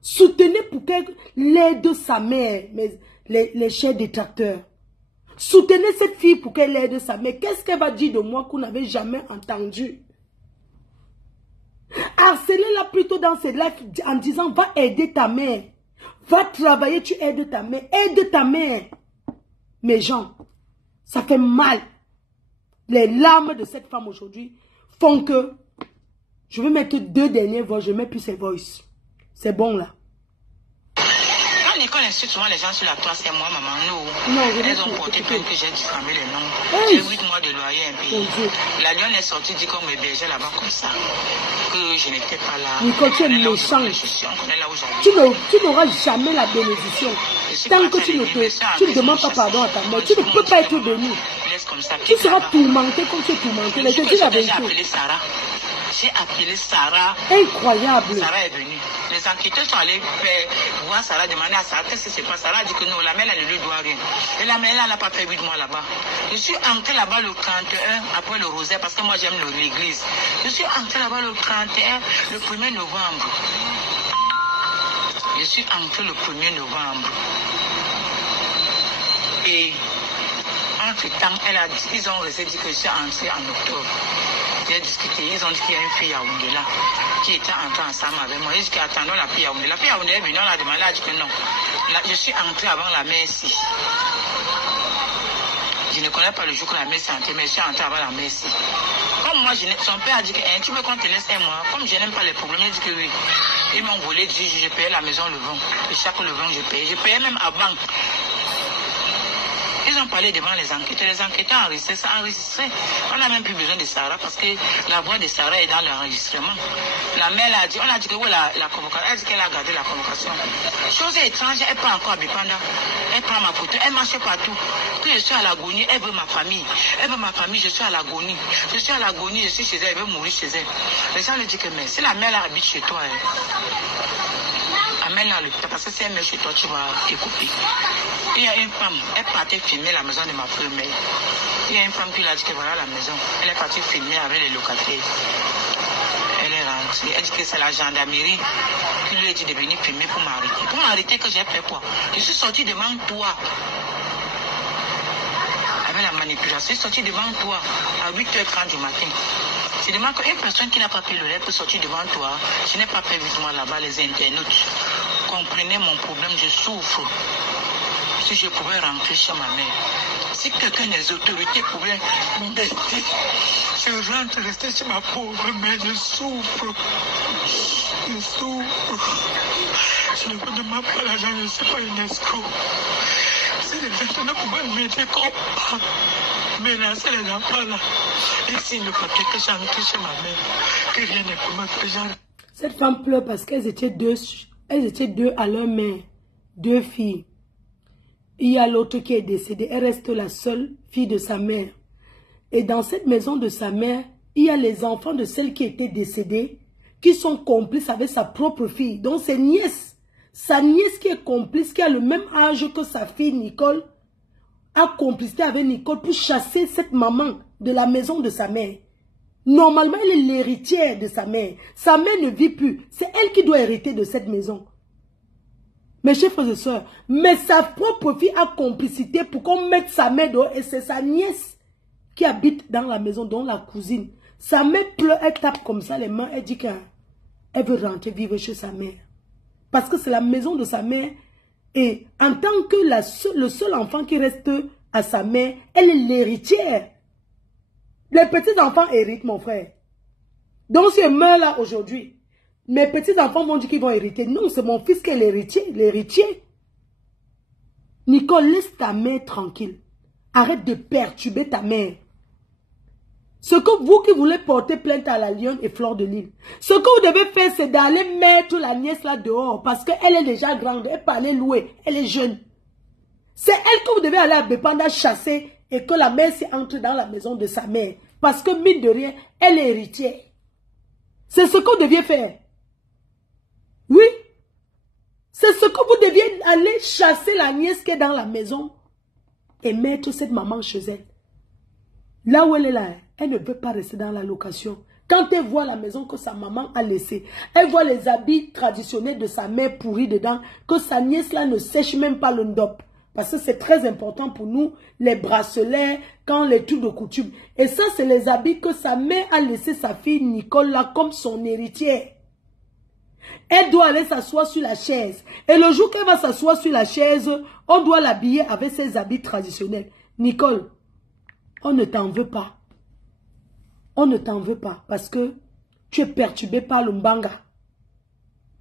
Soutenez pour qu'elle aide sa mère, les chers détracteurs. Soutenez cette fille pour qu'elle aide sa mère. Qu'est-ce qu'elle va dire de moi qu'on n'avait jamais entendu? Harcelez-la plutôt dans ses lives en disant va aider ta mère. Va travailler, tu aides ta mère. Aide ta mère. Mes gens, ça fait mal. Les larmes de cette femme aujourd'hui font que je vais mettre 2 dernières voix, je ne mets plus ses voices. C'est bon là. Quand Nicole insulte souvent les gens sur la toile, c'est moi, maman. Non, elles ont porté plainte que j'ai diffamé les noms. J'ai 8 mois de loyer impayé. La lionne est sortie, dit qu'on m'hébergeait là-bas comme ça. Que je n'étais pas là. Nicole, tu es méchant. Tu n'auras jamais la bénédiction. Tant que tu ne demandes pas pardon à ta mère, tu ne peux pas être béni. Tu seras tourmenté comme tu es tourmenté. Mais je dis la vérité. J'ai appelé Sarah. Incroyable. Sarah est venue. Les enquêteurs sont allés voir Sarah, demander à Sarah qu'est-ce qui se passe. Sarah a dit que non, la mère elle ne lui doit rien. Et la mère elle n'a pas fait 8 mois là-bas. Je suis entrée là-bas le 31 après le rosaire parce que moi j'aime l'église. Je suis entrée là-bas le 31, le 1er novembre. Je suis entrée le 1er novembre. Et entre-temps, ils ont resté dit que je suis entrée en octobre. J'ai discuté, ils ont dit qu'il y a une fille à Yaoundé là qui était entrée ensemble avec moi. Ils disent qu'attendons la fille à Yaoundé. La fille à Yaoundé est venue, on l'a demandé, elle a dit que non. Là, je suis entrée avant la mère ici. Je ne connais pas le jour que la mère s'est entrée, mais je suis entrée avant la mère ici. Comme moi, son père a dit que tu veux qu'on te laisse un mois. Comme je n'aime pas les problèmes, il dit que oui. Ils m'ont volé, je payais la maison le vent. Et chaque le vent, je payais. Je payais même avant. Ils ont parlé devant les enquêteurs. Les enquêteurs enregistré ça, enregistré. On n'a même plus besoin de Sarah parce que la voix de Sarah est dans l'enregistrement. La mère a dit, on a dit que oui, la convocation, elle a dit qu'elle a gardé la convocation. Chose étrange, elle prend encore à Bipanda. Elle prend ma photo, elle marche partout. Que je suis à l'agonie, elle veut ma famille. Elle veut ma famille, je suis à l'agonie. Je suis à l'agonie, je suis chez elle, elle veut mourir chez elle. Les gens lui disent que mais si la mère habite chez toi, amène-la parce que si elle met chez toi, tu vas écouter. Il y a une femme, elle partait filmer la maison de ma première. Il y a une femme qui lui a dit que voilà la maison. Elle est partie filmer avec les locataires. Elle est rentrée. Elle dit que c'est la gendarmerie qui lui a dit de venir filmer pour m'arrêter. Pour m'arrêter, que j'ai fait quoi? Je suis sortie devant toi. Avec la manipulation, je suis sortie devant toi à 8h30 du matin. C'est demande qu'une personne qui n'a pas payé le lait peut sortir devant toi. Je n'ai pas fait 8 mois là-bas, les internautes. Comprenez mon problème, je souffre. Si je pouvais rentrer chez ma mère, si quelqu'un des autorités pouvait m'aider, je rentre rester chez ma pauvre mère, je souffre. Je souffre. Je ne vous demande pas l'argent, je ne suis pas une escroc. Si les personnes pouvaient m'aider comme ça, menacer les enfants là, et s'ils ne faisaient que j'entre chez ma mère, que rien ne peut me faire. Cette femme pleure parce qu'elles étaient deux à leur mère, 2 filles. Il y a l'autre qui est décédée, elle reste la seule fille de sa mère. Et dans cette maison de sa mère, il y a les enfants de celle qui était décédée, qui sont complices avec sa propre fille. Donc ses nièces, sa nièce qui est complice, qui a le même âge que sa fille Nicole, a complicité avec Nicole pour chasser cette maman de la maison de sa mère. Normalement, elle est l'héritière de sa mère. Sa mère ne vit plus. C'est elle qui doit hériter de cette maison. Mes chers frères et sœurs, mais sa propre fille a complicité pour qu'on mette sa mère dehors. Et c'est sa nièce qui habite dans la maison, dont la cousine. Sa mère pleure, elle tape comme ça les mains. Elle dit qu'elle veut rentrer vivre chez sa mère. Parce que c'est la maison de sa mère. Et en tant que le seul enfant qui reste à sa mère, elle est l'héritière. Les petits-enfants héritent, mon frère. Donc si elle meurt là aujourd'hui, mes petits-enfants vont dire qu'ils vont hériter. Non, c'est mon fils qui est l'héritier. Nicole, laisse ta mère tranquille. Arrête de perturber ta mère. Ce que vous qui voulez porter plainte à la Lionne et Fleur de Lys, ce que vous devez faire, c'est d'aller mettre la nièce là dehors. Parce qu'elle est déjà grande, elle peut aller louer, elle est jeune. C'est elle que vous devez aller à Bépanda chasser et que la mère entre dans la maison de sa mère. Parce que mine de rien, elle est héritière. C'est ce que vous deviez faire. Oui. C'est ce que vous deviez aller chasser la nièce qui est dans la maison et mettre cette maman chez elle. Là où elle est là, elle ne veut pas rester dans la location. Quand elle voit la maison que sa maman a laissée, elle voit les habits traditionnels de sa mère pourris dedans, que sa nièce là ne sèche même pas le ndop. Parce que c'est très important pour nous, les bracelets, quand les trucs de coutume. Et ça, c'est les habits que sa mère a laissé sa fille Nicole là comme son héritière. Elle doit aller s'asseoir sur la chaise. Et le jour qu'elle va s'asseoir sur la chaise, on doit l'habiller avec ses habits traditionnels. Nicole, on ne t'en veut pas. On ne t'en veut pas parce que tu es perturbé par le mbanga.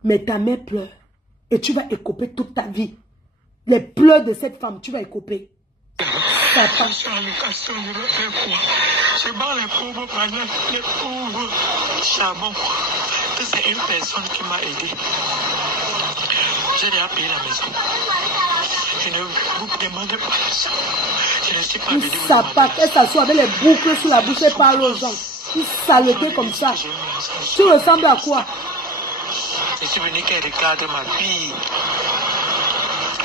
Mais ta mère pleure. Et tu vas écoper toute ta vie. Les pleurs de cette femme, tu vas écoper. Je suis en location, je vais faire quoi? Je bats les pauvres pendant les pauvres charbon. C'est une personne qui m'a aidé. J'ai déjà payé la maison. Je ne vous demande pas ça. Je ne suis pas Il venu. s'appâte, elle s'assoit avec les boucles sur la bouche et parle aux gens. Il saleté comme ça. Tu ressembles à quoi? Je suis venu qu'elle regarde ma fille.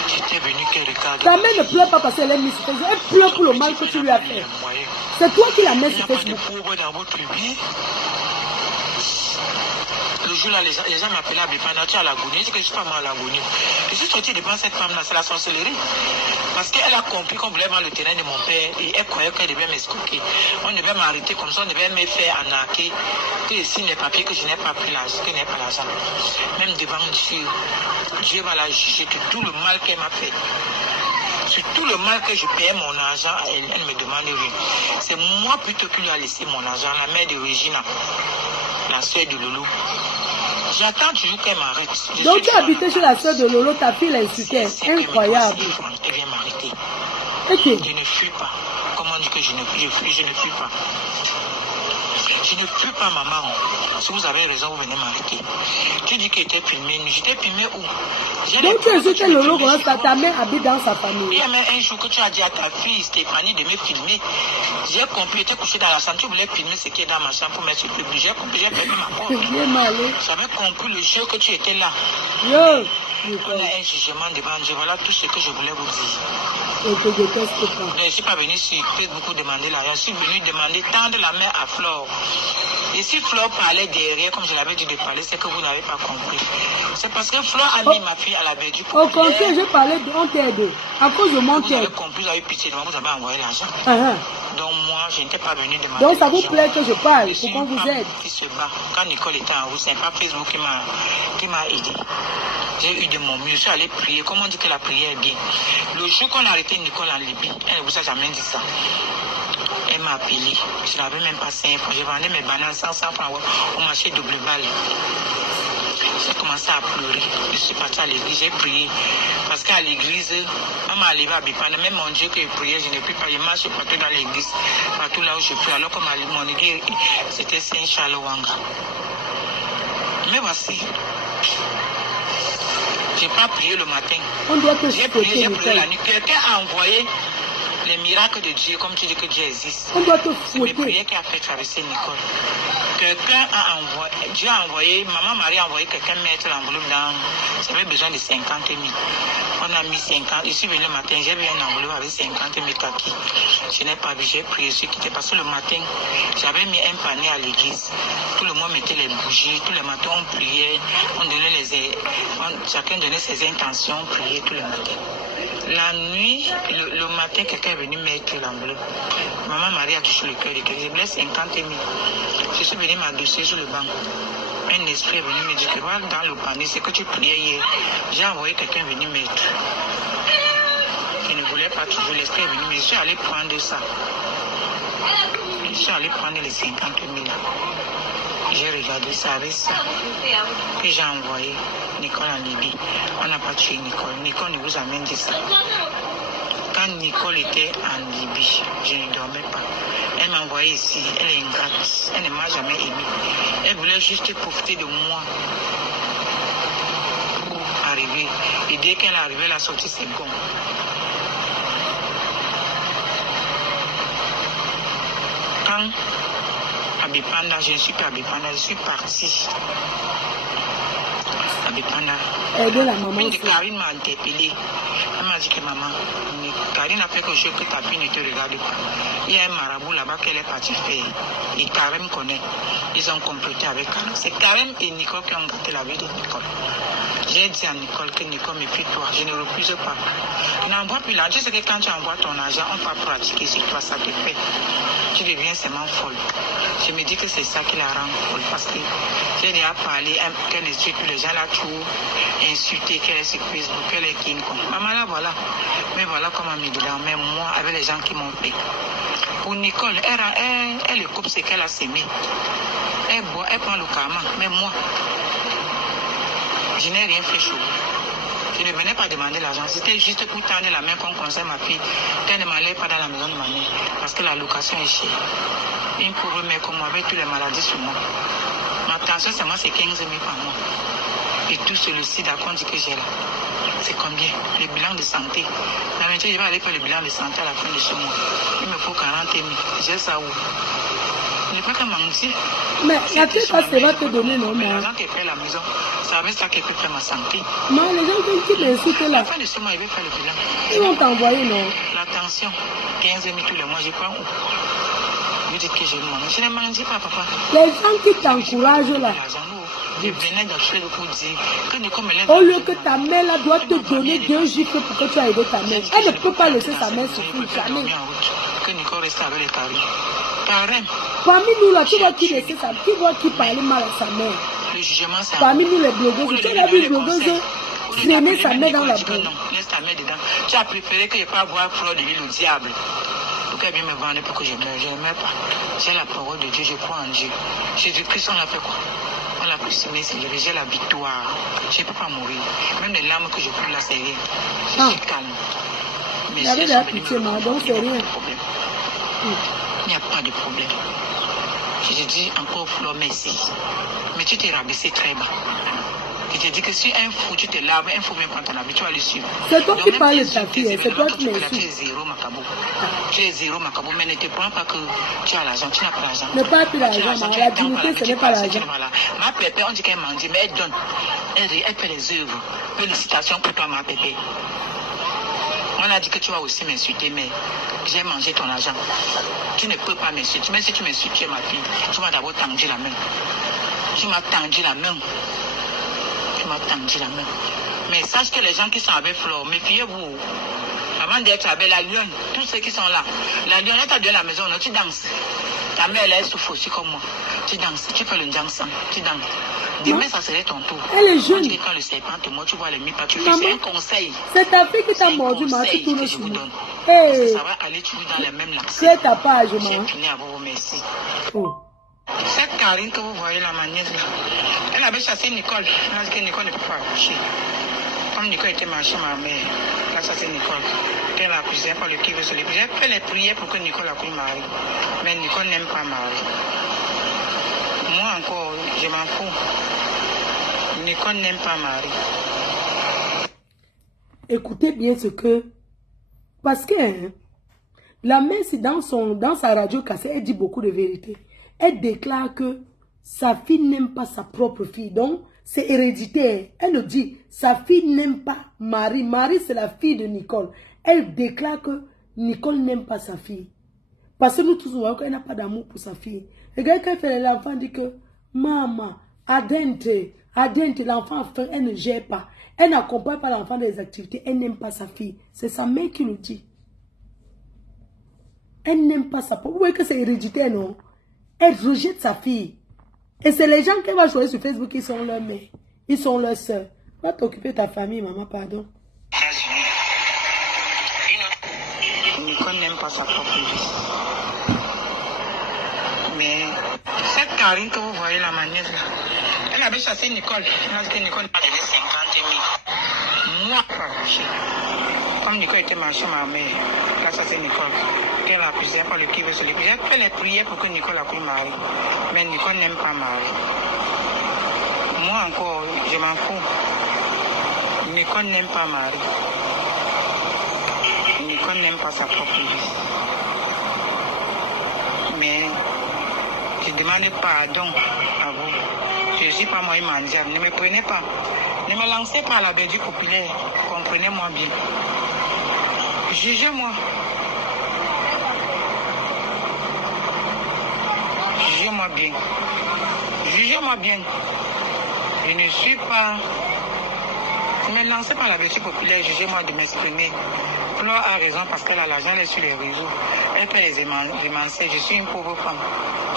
J'étais venu qu'elle regarde. Ta mère ne pleure pas parce qu'elle est mise sur Facebook. Elle pleure pour le mal que tu lui as fait. C'est toi qui la mets sur Facebook. Il n'y a pas de pauvre dans votre vie. Le jour là, les gens m'appelaient à Bépana, tu es à l'agonie. Je dis que je ne suis pas mal à l'agonie. Je suis sorti devant cette femme-là, c'est la sorcellerie. Parce qu'elle a compris qu'on voulait voir le terrain de mon père et elle croyait qu'elle devait m'escroquer. On devait m'arrêter comme ça, on devait me faire arnaquer. Que je signe les papiers que je n'ai pas pris l'argent, que je n'ai pas l'argent. Même devant Dieu, Dieu va la juger de tout le mal qu'elle m'a fait. Sur tout le mal que je payais mon argent à elle, elle ne me demande rien. C'est moi plutôt qui lui a laissé mon argent, la mère de Regina, la soeur de Lolo. J'attends toujours qu'elle m'arrête. Donc tu habitais chez la soeur de Lolo, ta fille l'insultait. Incroyable. Elle vient m'arrêter. Ok. Je ne fuis pas. Comment dire que je ne fuis pas. Je ne fuis pas, maman. Si vous avez raison, vous venez m'arrêter. Tu dis que tu étais filmé. J'étais filmé où? Donc tu insultais Lolo, ta mère habite dans sa famille. Il y a même un jour que tu as dit à ta fille Stéphanie de me filmer. J'ai compris, j'étais couché dans la chambre. Tu voulais filmer ce qui est dans ma chambre pour mettre sur le public. J'ai compris, j'ai perdu ma porte. J'avais compris le jeu que tu étais là. Yo. Il y a un jugement devant Dieu. Voilà tout ce que je voulais vous dire. Je te déteste pas. Je ne suis pas venu sur Facebook demander l'argent. Je suis venu demander tendre la main à Flore. Et si Flore parlait derrière, comme je l'avais dit de parler, c'est que vous n'avez pas compris. C'est parce que Flore a mis ma fille à la verdu. Au contraire, j'ai parlé de on t'aide. À cause de mon vous avez compris, vous avez pitié de moi, vous avez envoyé l'argent. Donc moi, je n'étais pas venu demander. Donc ça vous plaît que je parle pour qu'on vous aide. Qui se bat. Quand Nicole était en haut, c'est pas Facebook qui m'a aidé. J'ai eu de mon mieux. Je suis allé prier. Comment on dit que la prière est bien? Le jour qu'on a arrêté Nicole en Libye, elle ne vous a jamais dit ça. Elle m'a appelé. Je n'avais même pas 5 francs. Je vendais mes bananes 100 francs au marché double balle. J'ai commencé à pleurer. Je suis partie à l'église. J'ai prié. Parce qu'à l'église, on m'a arrivé à Bipane. Même mon Dieu que je priais, je ne puis pas. Je marche partout dans l'église. Partout là où je prie. Alors que mon église, c'était Saint-Charles Wanga. Mais voici. Je n'ai pas prié le matin. J'ai prié la nuit. Quelqu'un a envoyé les miracles de Dieu, comme tu dis que Dieu existe. C'est mes prières qui a fait traverser Nicole. Quelqu'un a envoyé, Dieu a envoyé, Maman Marie a envoyé quelqu'un mettre l'enveloppe dans. J'avais besoin de 50 000. On a mis 50. Je suis venu le matin, j'ai vu un enveloppe avec 50 000 kaki. Je n'ai pas vu, j'ai prié, je suis quitté. Parce que le matin, j'avais mis un panier à l'église. Tout le monde mettait les bougies. Tous les matins, on priait. On donnait chacun donnait ses intentions, on priait tout le matin. La nuit, le matin, quelqu'un est venu mettre l'enveloppe. Maman Marie a touché le cœur de quelqu'un. Je voulais 50 000. Je suis venu m'adosser sur le banc. Un esprit est venu me dire que voilà dans le panier, c'est que tu priais hier. J'ai envoyé quelqu'un venir mettre. Je ne voulais pas toujours. L'esprit est venu, mais je suis allé prendre ça. Je suis allé prendre les 50 000. J'ai regardé ça avec ça. Puis j'ai envoyé Nicole en Libye. On n'a pas tué Nicole. Nicole ne vous a même dit ça. Quand Nicole était en Libye, je ne dormais pas. Elle m'a envoyé ici. Elle est ingrate. Elle ne m'a jamais aimée. Elle voulait juste profiter de moi pour arriver. Et dès qu'elle est arrivée, elle a sorti ses gants. Quand Abipanda, je ne suis pas Abipanda, je suis partie. Abipanda. Une de Karine m'a interpellée. Elle m'a dit que maman, Karine a fait quelque chose que ta fille ne te regarde pas. Il y a un marabout là-bas qu'elle est partie faire. Et Karine connaît. Ils ont comploté avec Karine. C'est Karine et Nicole qui ont gâté la vie de Nicole. J'ai dit à Nicole que Nicole me prie toi. Je ne refuse pas. Je n'envoie plus l'argent. Tu sais que quand tu envoies ton argent, on va pratiquer sur toi, ça te fait. Tu deviens seulement folle. Je me dis que c'est ça qui la rend folle. Parce que j'ai déjà parlé qu'elle ne sait que les gens la trouvent insultée, qu'elle est sur Facebook, qu'elle est King Kong. Maman là, voilà. Mais voilà comment me dit là. Mais moi, avec les gens qui m'ont fait. Pour Nicole, elle coupe ce qu'elle a sémé. Elle boit, elle prend le karma. Mais moi, je n'ai rien fait chaud. Je ne venais pas demander l'argent. C'était juste pour tendre la main qu'on conseille ma fille qu'elle ne m'allait pas dans la maison de ma mère. Parce que la location est chère. Une pauvre mère comme moi avec toutes les maladies sur moi. Ma tension, c'est moi, c'est 15 000 par mois. Et tout sur le sida qu'on dit que j'ai là. C'est combien? Le bilan de santé. La métier, je vais aller faire le bilan de santé à la fin de ce mois. Il me faut 40 000. J'ai ça où? Je n'ai pas qu'à mentir. Mais la tête, ça va te donner, non? Mais l'argent qui fait la maison, c'est avec ça qu'elle peut faire ma santé. Non, les gens qui m'insultent là. À la fin de ce mois, il va faire le bilan. Ils vont t'envoyer, non? La tension, 15 000 tous les mois, je prends où? Vous dites que je mange. Je ne mange pas, papa. Les gens qui t'encouragent là. Je venais d'acheter le pour dire que Nicole me lève. Au lieu que ta mère là doit te donner 2 gifles pour que tu aies aidé ta mère. Elle ne peut pas laisser sa mère souffrir jamais. Que Nicole reste avec les paris. Pareil. Parmi nous là, tu vois qui laisser sa, tu vois qui parle mal à sa mère. Le jugement, c'est parmi nous les blogueuses, tu as vu les blogueuses traîner sa mère dans la boue. Non, laisse ta mère dedans. Tu as préféré que je ne pas voir fleur de l'île au diable. Pourquoi elle vient me vendre pour que je meure? Je ne meurs pas. J'ai la parole de Dieu, je crois en Dieu. Jésus-Christ, on l'a fait quoi? On l'a pu semer, j'ai la victoire. Je ne peux pas mourir. Même les larmes que je prends là, c'est rien. Je suis calme. Il y avait de la pitié, donc c'est rien. Il n'y a pas de problème. Je te dis encore, Flore, merci. Mais tu t'es rabaissé très bas. Je te dis que si un fou, tu te laves, un fou vient prendre ton habit, tu vas le suivre. C'est toi qui parles de ta fille, c'est toi qui m'insultes. Tu es zéro, Macabo. Tu es zéro, Macabo, mais ne te prends pas que tu as l'argent, tu n'as pas l'argent. Ne pas plus l'argent, la dignité, ce n'est pas l'argent. Ma pépé, on dit qu'elle mange, mais elle donne. Elle fait les œuvres. Félicitations pour toi, ma pépé. On a dit que tu vas aussi m'insulter, mais j'ai mangé ton argent. Tu ne peux pas m'insulter. Même si tu m'insultes, tu es ma fille. Tu m'as d'abord tendu la main. Tu m'as tendu la main. Tu m'as tendu la main. Mais sache que les gens qui sont avec Flore, méfiez-vous. Avant d'être avec la lionne, tous ceux qui sont là, la lionne, elle t'a donné la maison, non, tu danses. Ta mère, elle souffre aussi comme moi. Tu danses, tu fais le danse, tu danses. Demain, ça serait ton tour. Elle est jeune. Quand le serpent te mord, tu vois les mipas, tu fais. C'est un conseil. C'est ta fille qui t'a mordu, ma tu tournes sur moi. Ça va aller toujours dans les mêmes lacs. C'est ta page, maman. J'ai fini à vous remercier. Oh. Cette Karine que vous voyez, la manière là, elle avait chassé Nicole. Elle a dit que Nicole ne peut pas accoucher. Comme Nicole était marchée, ma mère, elle a chassé Nicole. Elle a accouché, pas le qui veut se lever. J'ai fait les prières pour que Nicole accouche Marie. Mais Nicole n'aime pas Marie. Moi encore, je m'en fous. Nicole n'aime pas Marie. Écoutez bien ce que... Parce que hein, la mère, c'est dans sa radio cassée, elle dit beaucoup de vérité. Elle déclare que sa fille n'aime pas sa propre fille. Donc, c'est héréditaire. Elle le dit, sa fille n'aime pas Marie. Marie, c'est la fille de Nicole. Elle déclare que Nicole n'aime pas sa fille. Parce que nous tous, nous voyons qu'elle n'a pas d'amour pour sa fille. Regarde quand l'enfant dit que, maman, adente, l'enfant, elle ne gère pas. Elle n'accompagne pas l'enfant dans les activités. Elle n'aime pas sa fille. C'est sa mère qui le dit. Elle n'aime pas sa propre. Vous voyez que c'est héréditaire, non? Elle rejette sa fille. Et c'est les gens qu'elle va choisir sur Facebook qui sont leurs mères. Ils sont leurs soeurs. Va t'occuper de ta famille, maman, pardon. Nicole n'aime pas sa propre vie. Mais cette Karine que vous voyez, la manière là, elle avait chassé Nicole. Elle a dit que Nicole n'a pas donné 50 000. Moi, pas accouché. Comme Nicole était marchée, ma mère, elle a chassé Nicole. Elle a accusé, pas le qui veut se lever. J'ai fait les prières pour que Nicole accouche Marie. Mais Nicole n'aime pas Marie. Moi encore, je m'en fous. Nicole n'aime pas Marie. Nicole n'aime pas sa propre vie. Mais je demande pardon à vous. Je ne suis pas moi mendiable. Ne me prenez pas. Ne me lancez pas à la Belgique populaire. Comprenez-moi bien. Jugez-moi. Jugez-moi bien. Jugez-moi bien. Je ne suis pas... Ne me lancez pas à la Belgique populaire. Jugez-moi de m'exprimer. Flore a raison parce qu'elle a l'argent, elle est sur les réseaux. Elle peut les émancer. Je suis une pauvre femme.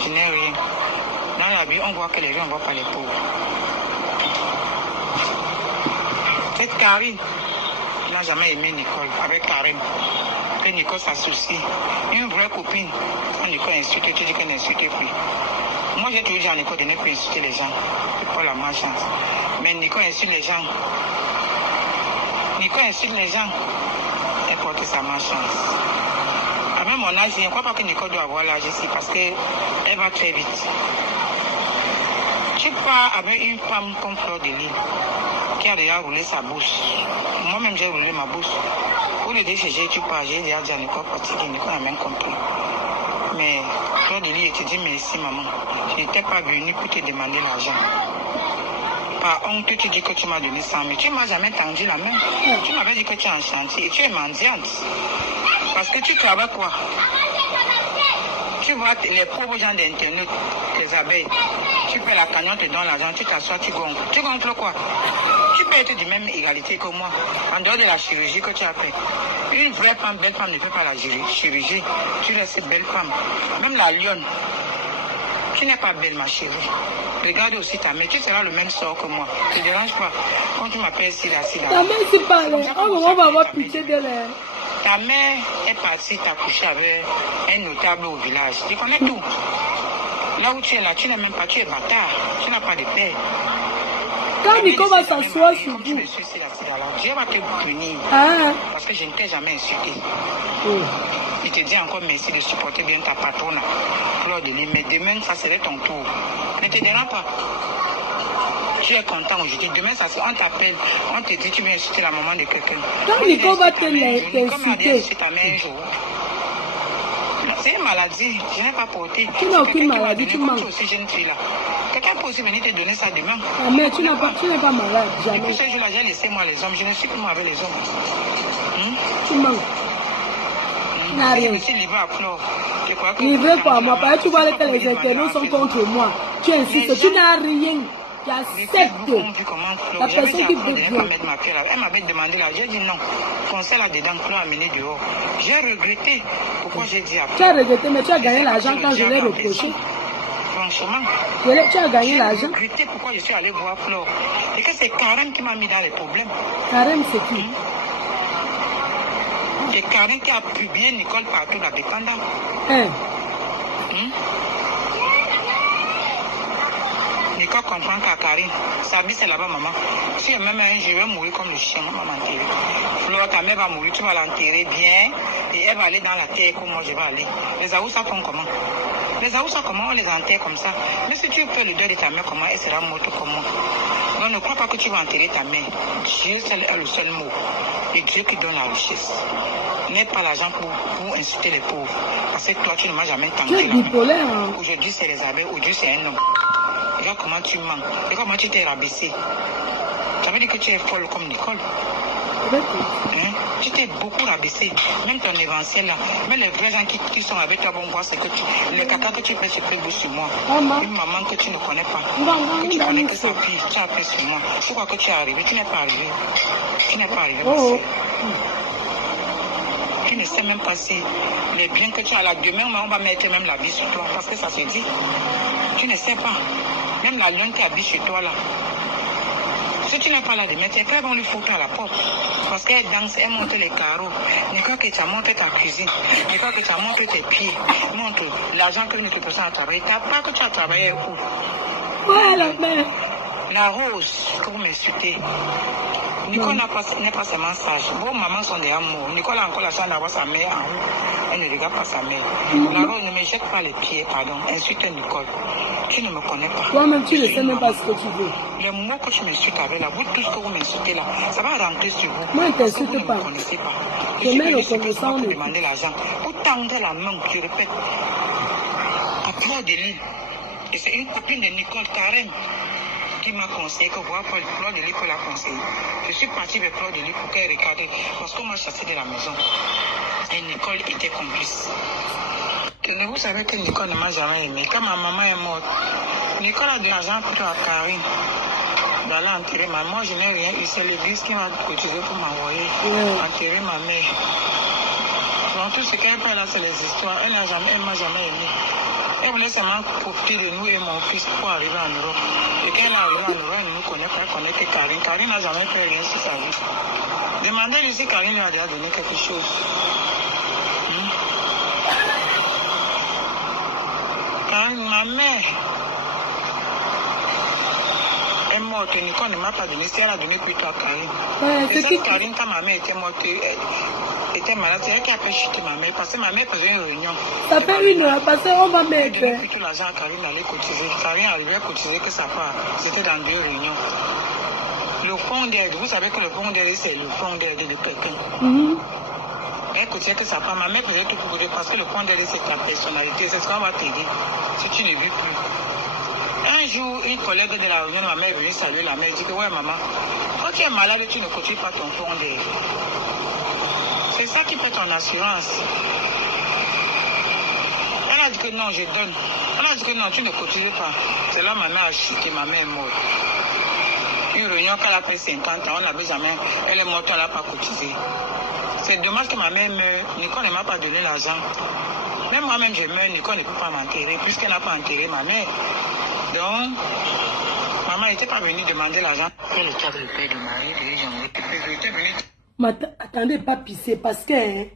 Je n'ai rien. Dans la vie, on voit que les gens ne voient pas les pauvres. Cette Karine n'a jamais aimé Nicole. Avec Karine, que Nicole s'associe. Une vraie copine. Quand Nicole insulte, tu dis qu'elle n'insulte plus. Moi, j'ai toujours dit à Nicole de ne plus insulter les gens. C'est pas la malchance. Mais Nicole insulte les gens. Nicole insulte les gens. Elle croit que ça malchance. Avec mon âge, je ne crois pas que Nicole doit avoir l'âge ici parce qu'elle va très vite. Tu pars avec une femme comme Fleur de Lys. qui a déjà roulé sa bourse. Moi-même, j'ai roulé ma bourse. Pour le DCG, tu pars, j'ai déjà dit à Nicole fatigué, Nicole n'a même compris. Mais Claude Eli te dit merci maman. Je n'étais pas venu pour te demander l'argent. Par honte, tu dis que tu m'as donné 100 000. Tu ne m'as jamais tendu la main. Tu m'avais dit que tu es en chantier et tu es mendiante. Parce que tu travailles quoi? Tu vois les pauvres gens d'internet, les abeilles. Tu fais la cagnotte, tu donnes l'argent, tu t'assois, tu gonfles. Tu gonfles quoi? Tu peux être de même égalité que moi, en dehors de la chirurgie que tu as fait. Une vraie femme, belle femme ne fait pas la chirurgie. Tu restes belle femme. Même la lionne. Tu n'es pas belle, ma chérie. Regarde aussi ta mère. Tu seras le même sort que moi. Ne te dérange pas. Quand tu m'appelles Sida. Ta mère, c'est pas là. On va avoir pitié de l'air. Ta mère est partie t'accoucher avec un notable au village. Tu connais tout. Là où tu es là, tu n'es même pas, tu es bâtard. Tu n'as pas de père. Quand Nico va s'asseoir sur vous, Dieu va te punir. Parce que je ne t'ai jamais insulté. Il te dit encore merci de supporter bien ta patronne, Claude Eli. Mais demain, ça serait ton tour. Ne te dérange pas. Tu es content aujourd'hui. Demain, ça on t'appelle. On te dit tu viens insulter la maman de quelqu'un. Quand Nico va t'insulter. C'est une maladie. Je n'ai pas porté. Tu n'as aucune maladie, tu manques. Aussi jeune fille là. Quelqu'un peut aussi venir te donner ça demain. Ah, mais tu n'es pas malade, jamais. Depuis ce jour-là, j'ai laissé moi les hommes. Je ne suis plus moi avec les hommes. Tu manques. Tu n'as rien. Je suis livré à flore. Livré par moi. Parce que tu vois que les internautes sont contre moi. Tu insistes, tu n'as rien. Tu acceptes. La personne qui veut bien. Elle m'avait demandé là. J'ai dit non. Conseil là-dedans, Claude a mené dehors. J'ai regretté. Pourquoi j'ai dit après? Tu as regretté, mais tu as gagné l'argent quand je l'ai reproché. Franchement, tu as gagné l'argent. J'ai regretté pourquoi je suis allé voir Flore. Et que c'est Karen qui m'a mis dans les problèmes. Karen, c'est qui? C'est Karen qui a publié Nicole partout la dépendante. Nicole comprend qu'à Karine, sa vie c'est là-bas, maman. Si elle m'aime un jour, je vais mourir comme le chien, maman m'enterrer. Flore, ta mère va mourir, tu vas l'enterrer bien. Et elle va aller dans la terre comme moi je vais aller. Les Aoussa font comment? Les Aoussa, comment on les enterre comme ça? Mais si tu fais le deuil de ta mère, comment elle sera morte comme moi? Donc ne crois pas que tu vas enterrer ta mère. Dieu seul est le seul mot. Et Dieu qui donne la richesse. N'aie pas l'argent pour insulter les pauvres. Parce que toi, tu ne m'as jamais tendu. Tu es bipolaire, hein? Aujourd'hui, c'est les abeilles. Aujourd'hui, c'est un homme. Regarde comment tu mens. Regarde comment tu t'es rabaissé. Ça veut dire que tu es folle comme Nicole. Tu t'es beaucoup rabaissé. Même ton événementiel là. Même les vrais gens qui sont avec toi vont voir ce que tu. Les caca que tu fais sur Facebook sur moi. Une maman que tu ne connais pas. Que tu connais que sa fille. Tu as fait sur moi. Je crois que tu es arrivé. Tu n'es pas arrivé. Tu n'es pas arrivé. Tu ne sais même pas si les biens que tu as là. Demain, on va mettre même la vie sur toi. Parce que ça se dit. Tu ne sais pas. Même la lionne qui habite chez toi là. Si tu n'es pas là demain, tes frères vont lui foutre à la porte. Parce qu'elle danse, elle monte les carreaux. Ne crois que tu as monté ta cuisine. Ne crois que tu as monté tes pieds. Montre l'argent que nous te faisons à travailler. Tu n'as pas que tu as travaillé où? Voilà, mère. La rose, pour m'insulter. Nicole n'est pas seulement sage. Vos mamans sont des amours. Nicole a encore la chance d'avoir sa mère en haut. Elle ne regarde pas sa mère. La rose, ne me jette pas les pieds, pardon. Insulte Nicole. Tu ne me connais pas. Toi-même, tu ne sais même pas ce que tu veux. Les mots que tu m'insultes avec là, vous tous que vous m'insultez là, ça va rentrer sur vous. Moi, je ne t'insulte pas. Vous ne me connaissez pas. Je mets le connaissant. Vous demandez l'argent. Vous tendez la main, je répète. À Claude Eli. Et c'est une copine de Nicole, Karen, qui m'a conseillé que voir Claude Eli que l'a conseillé. Je suis partie avec Claude Eli pour qu'elle regarde. Parce qu'on m'a chassé de la maison. Et Nicole était complice. Mais vous savez que Nicole ne m'a jamais aimé. Quand ma maman est morte, Nicole a de l'argent pour toi à Karine. D'aller enterrer ma mère. Moi, je n'ai rien eu. C'est l'église qui m'a cotisé pour m'envoyer enterrer ma mère. Donc, tout ce qu'elle fait là, c'est les histoires. Elle m'a jamais aimé. Elle voulait seulement profiter de nous et mon fils pour arriver en Europe. Et quand elle est arrivée en Europe, elle ne nous connaît pas. Elle connaît que Karine. Karine n'a jamais fait rien sur sa vie. Demandez-lui si Karine lui a déjà donné quelque chose. Ma mère est morte. Nicole ne m'a pas donné. Si elle a donné plutôt à Karine. Et cette Karine, quand ma mère était morte, était malade, c'est elle qui a fait chuter ma mère. Parce que ma mère faisait une réunion. Ça fait une heure, parce qu'on va mettre. Elle donnait plutôt l'argent à Karine, aller cotiser. Karine arrivait à cotiser que ça part. C'était dans 2 réunions. Le le fond d'aide. Vous savez que le fond d'aide, c'est le fond d'aide de quelqu'un. Elle côté que sa femme, ma mère faisait tout pour dire parce que le fond d'aide, c'est ta personnalité. C'est ce qu'on va t'aider si tu ne vis plus. Un jour, une collègue de la réunion, ma mère est venue saluer la mère. Elle dit que ouais, maman, quand tu es malade, tu ne cotises pas ton fond d'aide. C'est ça qui fait ton assurance. Elle a dit que non, je donne. Elle a dit que non, tu ne cotises pas. C'est là ma mère a chuté, ma mère est morte. Une réunion qu'elle a fait 50 ans, on n'avait jamais. Elle est morte, elle n'a pas cotisé. C'est dommage que ma mère meure. Nicole ne m'a pas donné l'argent. Même moi-même, je meurs, Nicole ne peut pas m'enterrer, puisqu'elle n'a pas enterré ma mère. Donc, maman n'était pas venue demander l'argent. Elle était avec le père du mari, Attendez, pas pisser, parce que hein,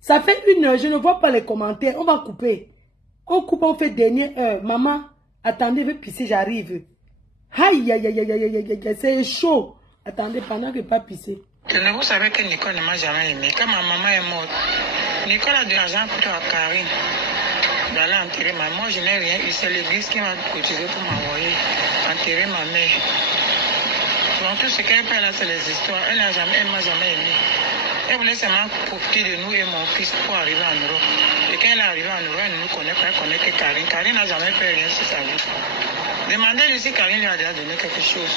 ça fait 1 heure, je ne vois pas les commentaires. On va couper. On coupe, on fait dernière heure. Maman, attendez, je vais pisser, j'arrive. Aïe, aïe, aïe, aïe, aïe, aïe, aïe, c'est chaud. Attendez, pendant que pas pisser. Vous savez que Nicole ne m'a jamais aimé. Quand ma maman est morte, Nicole a de l'argent plutôt à Karine d'aller enterrer ma mère. Moi, je n'ai rien eu. C'est l'église qui m'a cotisé pour m'envoyer enterrer ma mère. Donc, tout ce qu'elle fait là, c'est les histoires. Elle m'a jamais aimé. Elle voulait seulement profiter de nous et mon fils pour arriver en Europe. Et quand elle est arrivée en Europe, elle ne nous connaît pas, elle connaît que Karine. Karine n'a jamais fait rien sur sa vie. Demandez-lui si Karine lui a déjà donné quelque chose.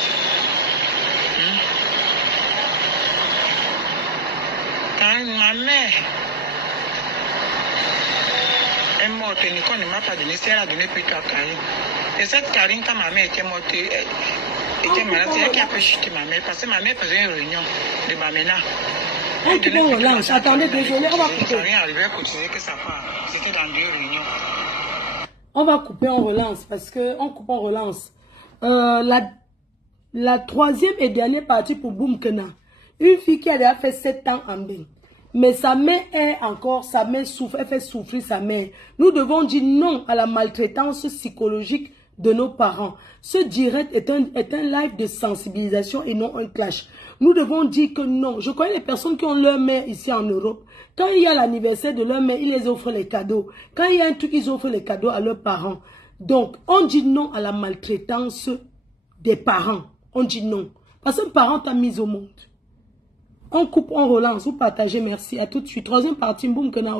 Karine, ma mère est morte, Nicole ne m'a pas donné, si elle a donné plutôt à Karine. Et cette Karine, quand ma mère était morte, était malade, c'est elle qui a fait chuter ma mère, parce que ma mère faisait une réunion de Bamena. Attendez, désolé, on va couper. C'était dans 2 réunions. On va couper, on relance, parce que on coupe, on relance. La troisième et dernière partie pour Boumkena. Une fille qui a déjà fait 7 ans en bain. Mais sa mère est encore, sa mère souffre, elle fait souffrir sa mère. Nous devons dire non à la maltraitance psychologique de nos parents. Ce direct est un live de sensibilisation et non un clash. Nous devons dire que non. Je connais les personnes qui ont leur mère ici en Europe. Quand il y a l'anniversaire de leur mère, ils les offrent les cadeaux. Quand il y a un truc, ils offrent les cadeaux à leurs parents. Donc, on dit non à la maltraitance des parents. On dit non. Parce qu'un parent t'a mis au monde. On coupe, on relance, vous partagez, merci. À tout de suite. Troisième partie, boum, que na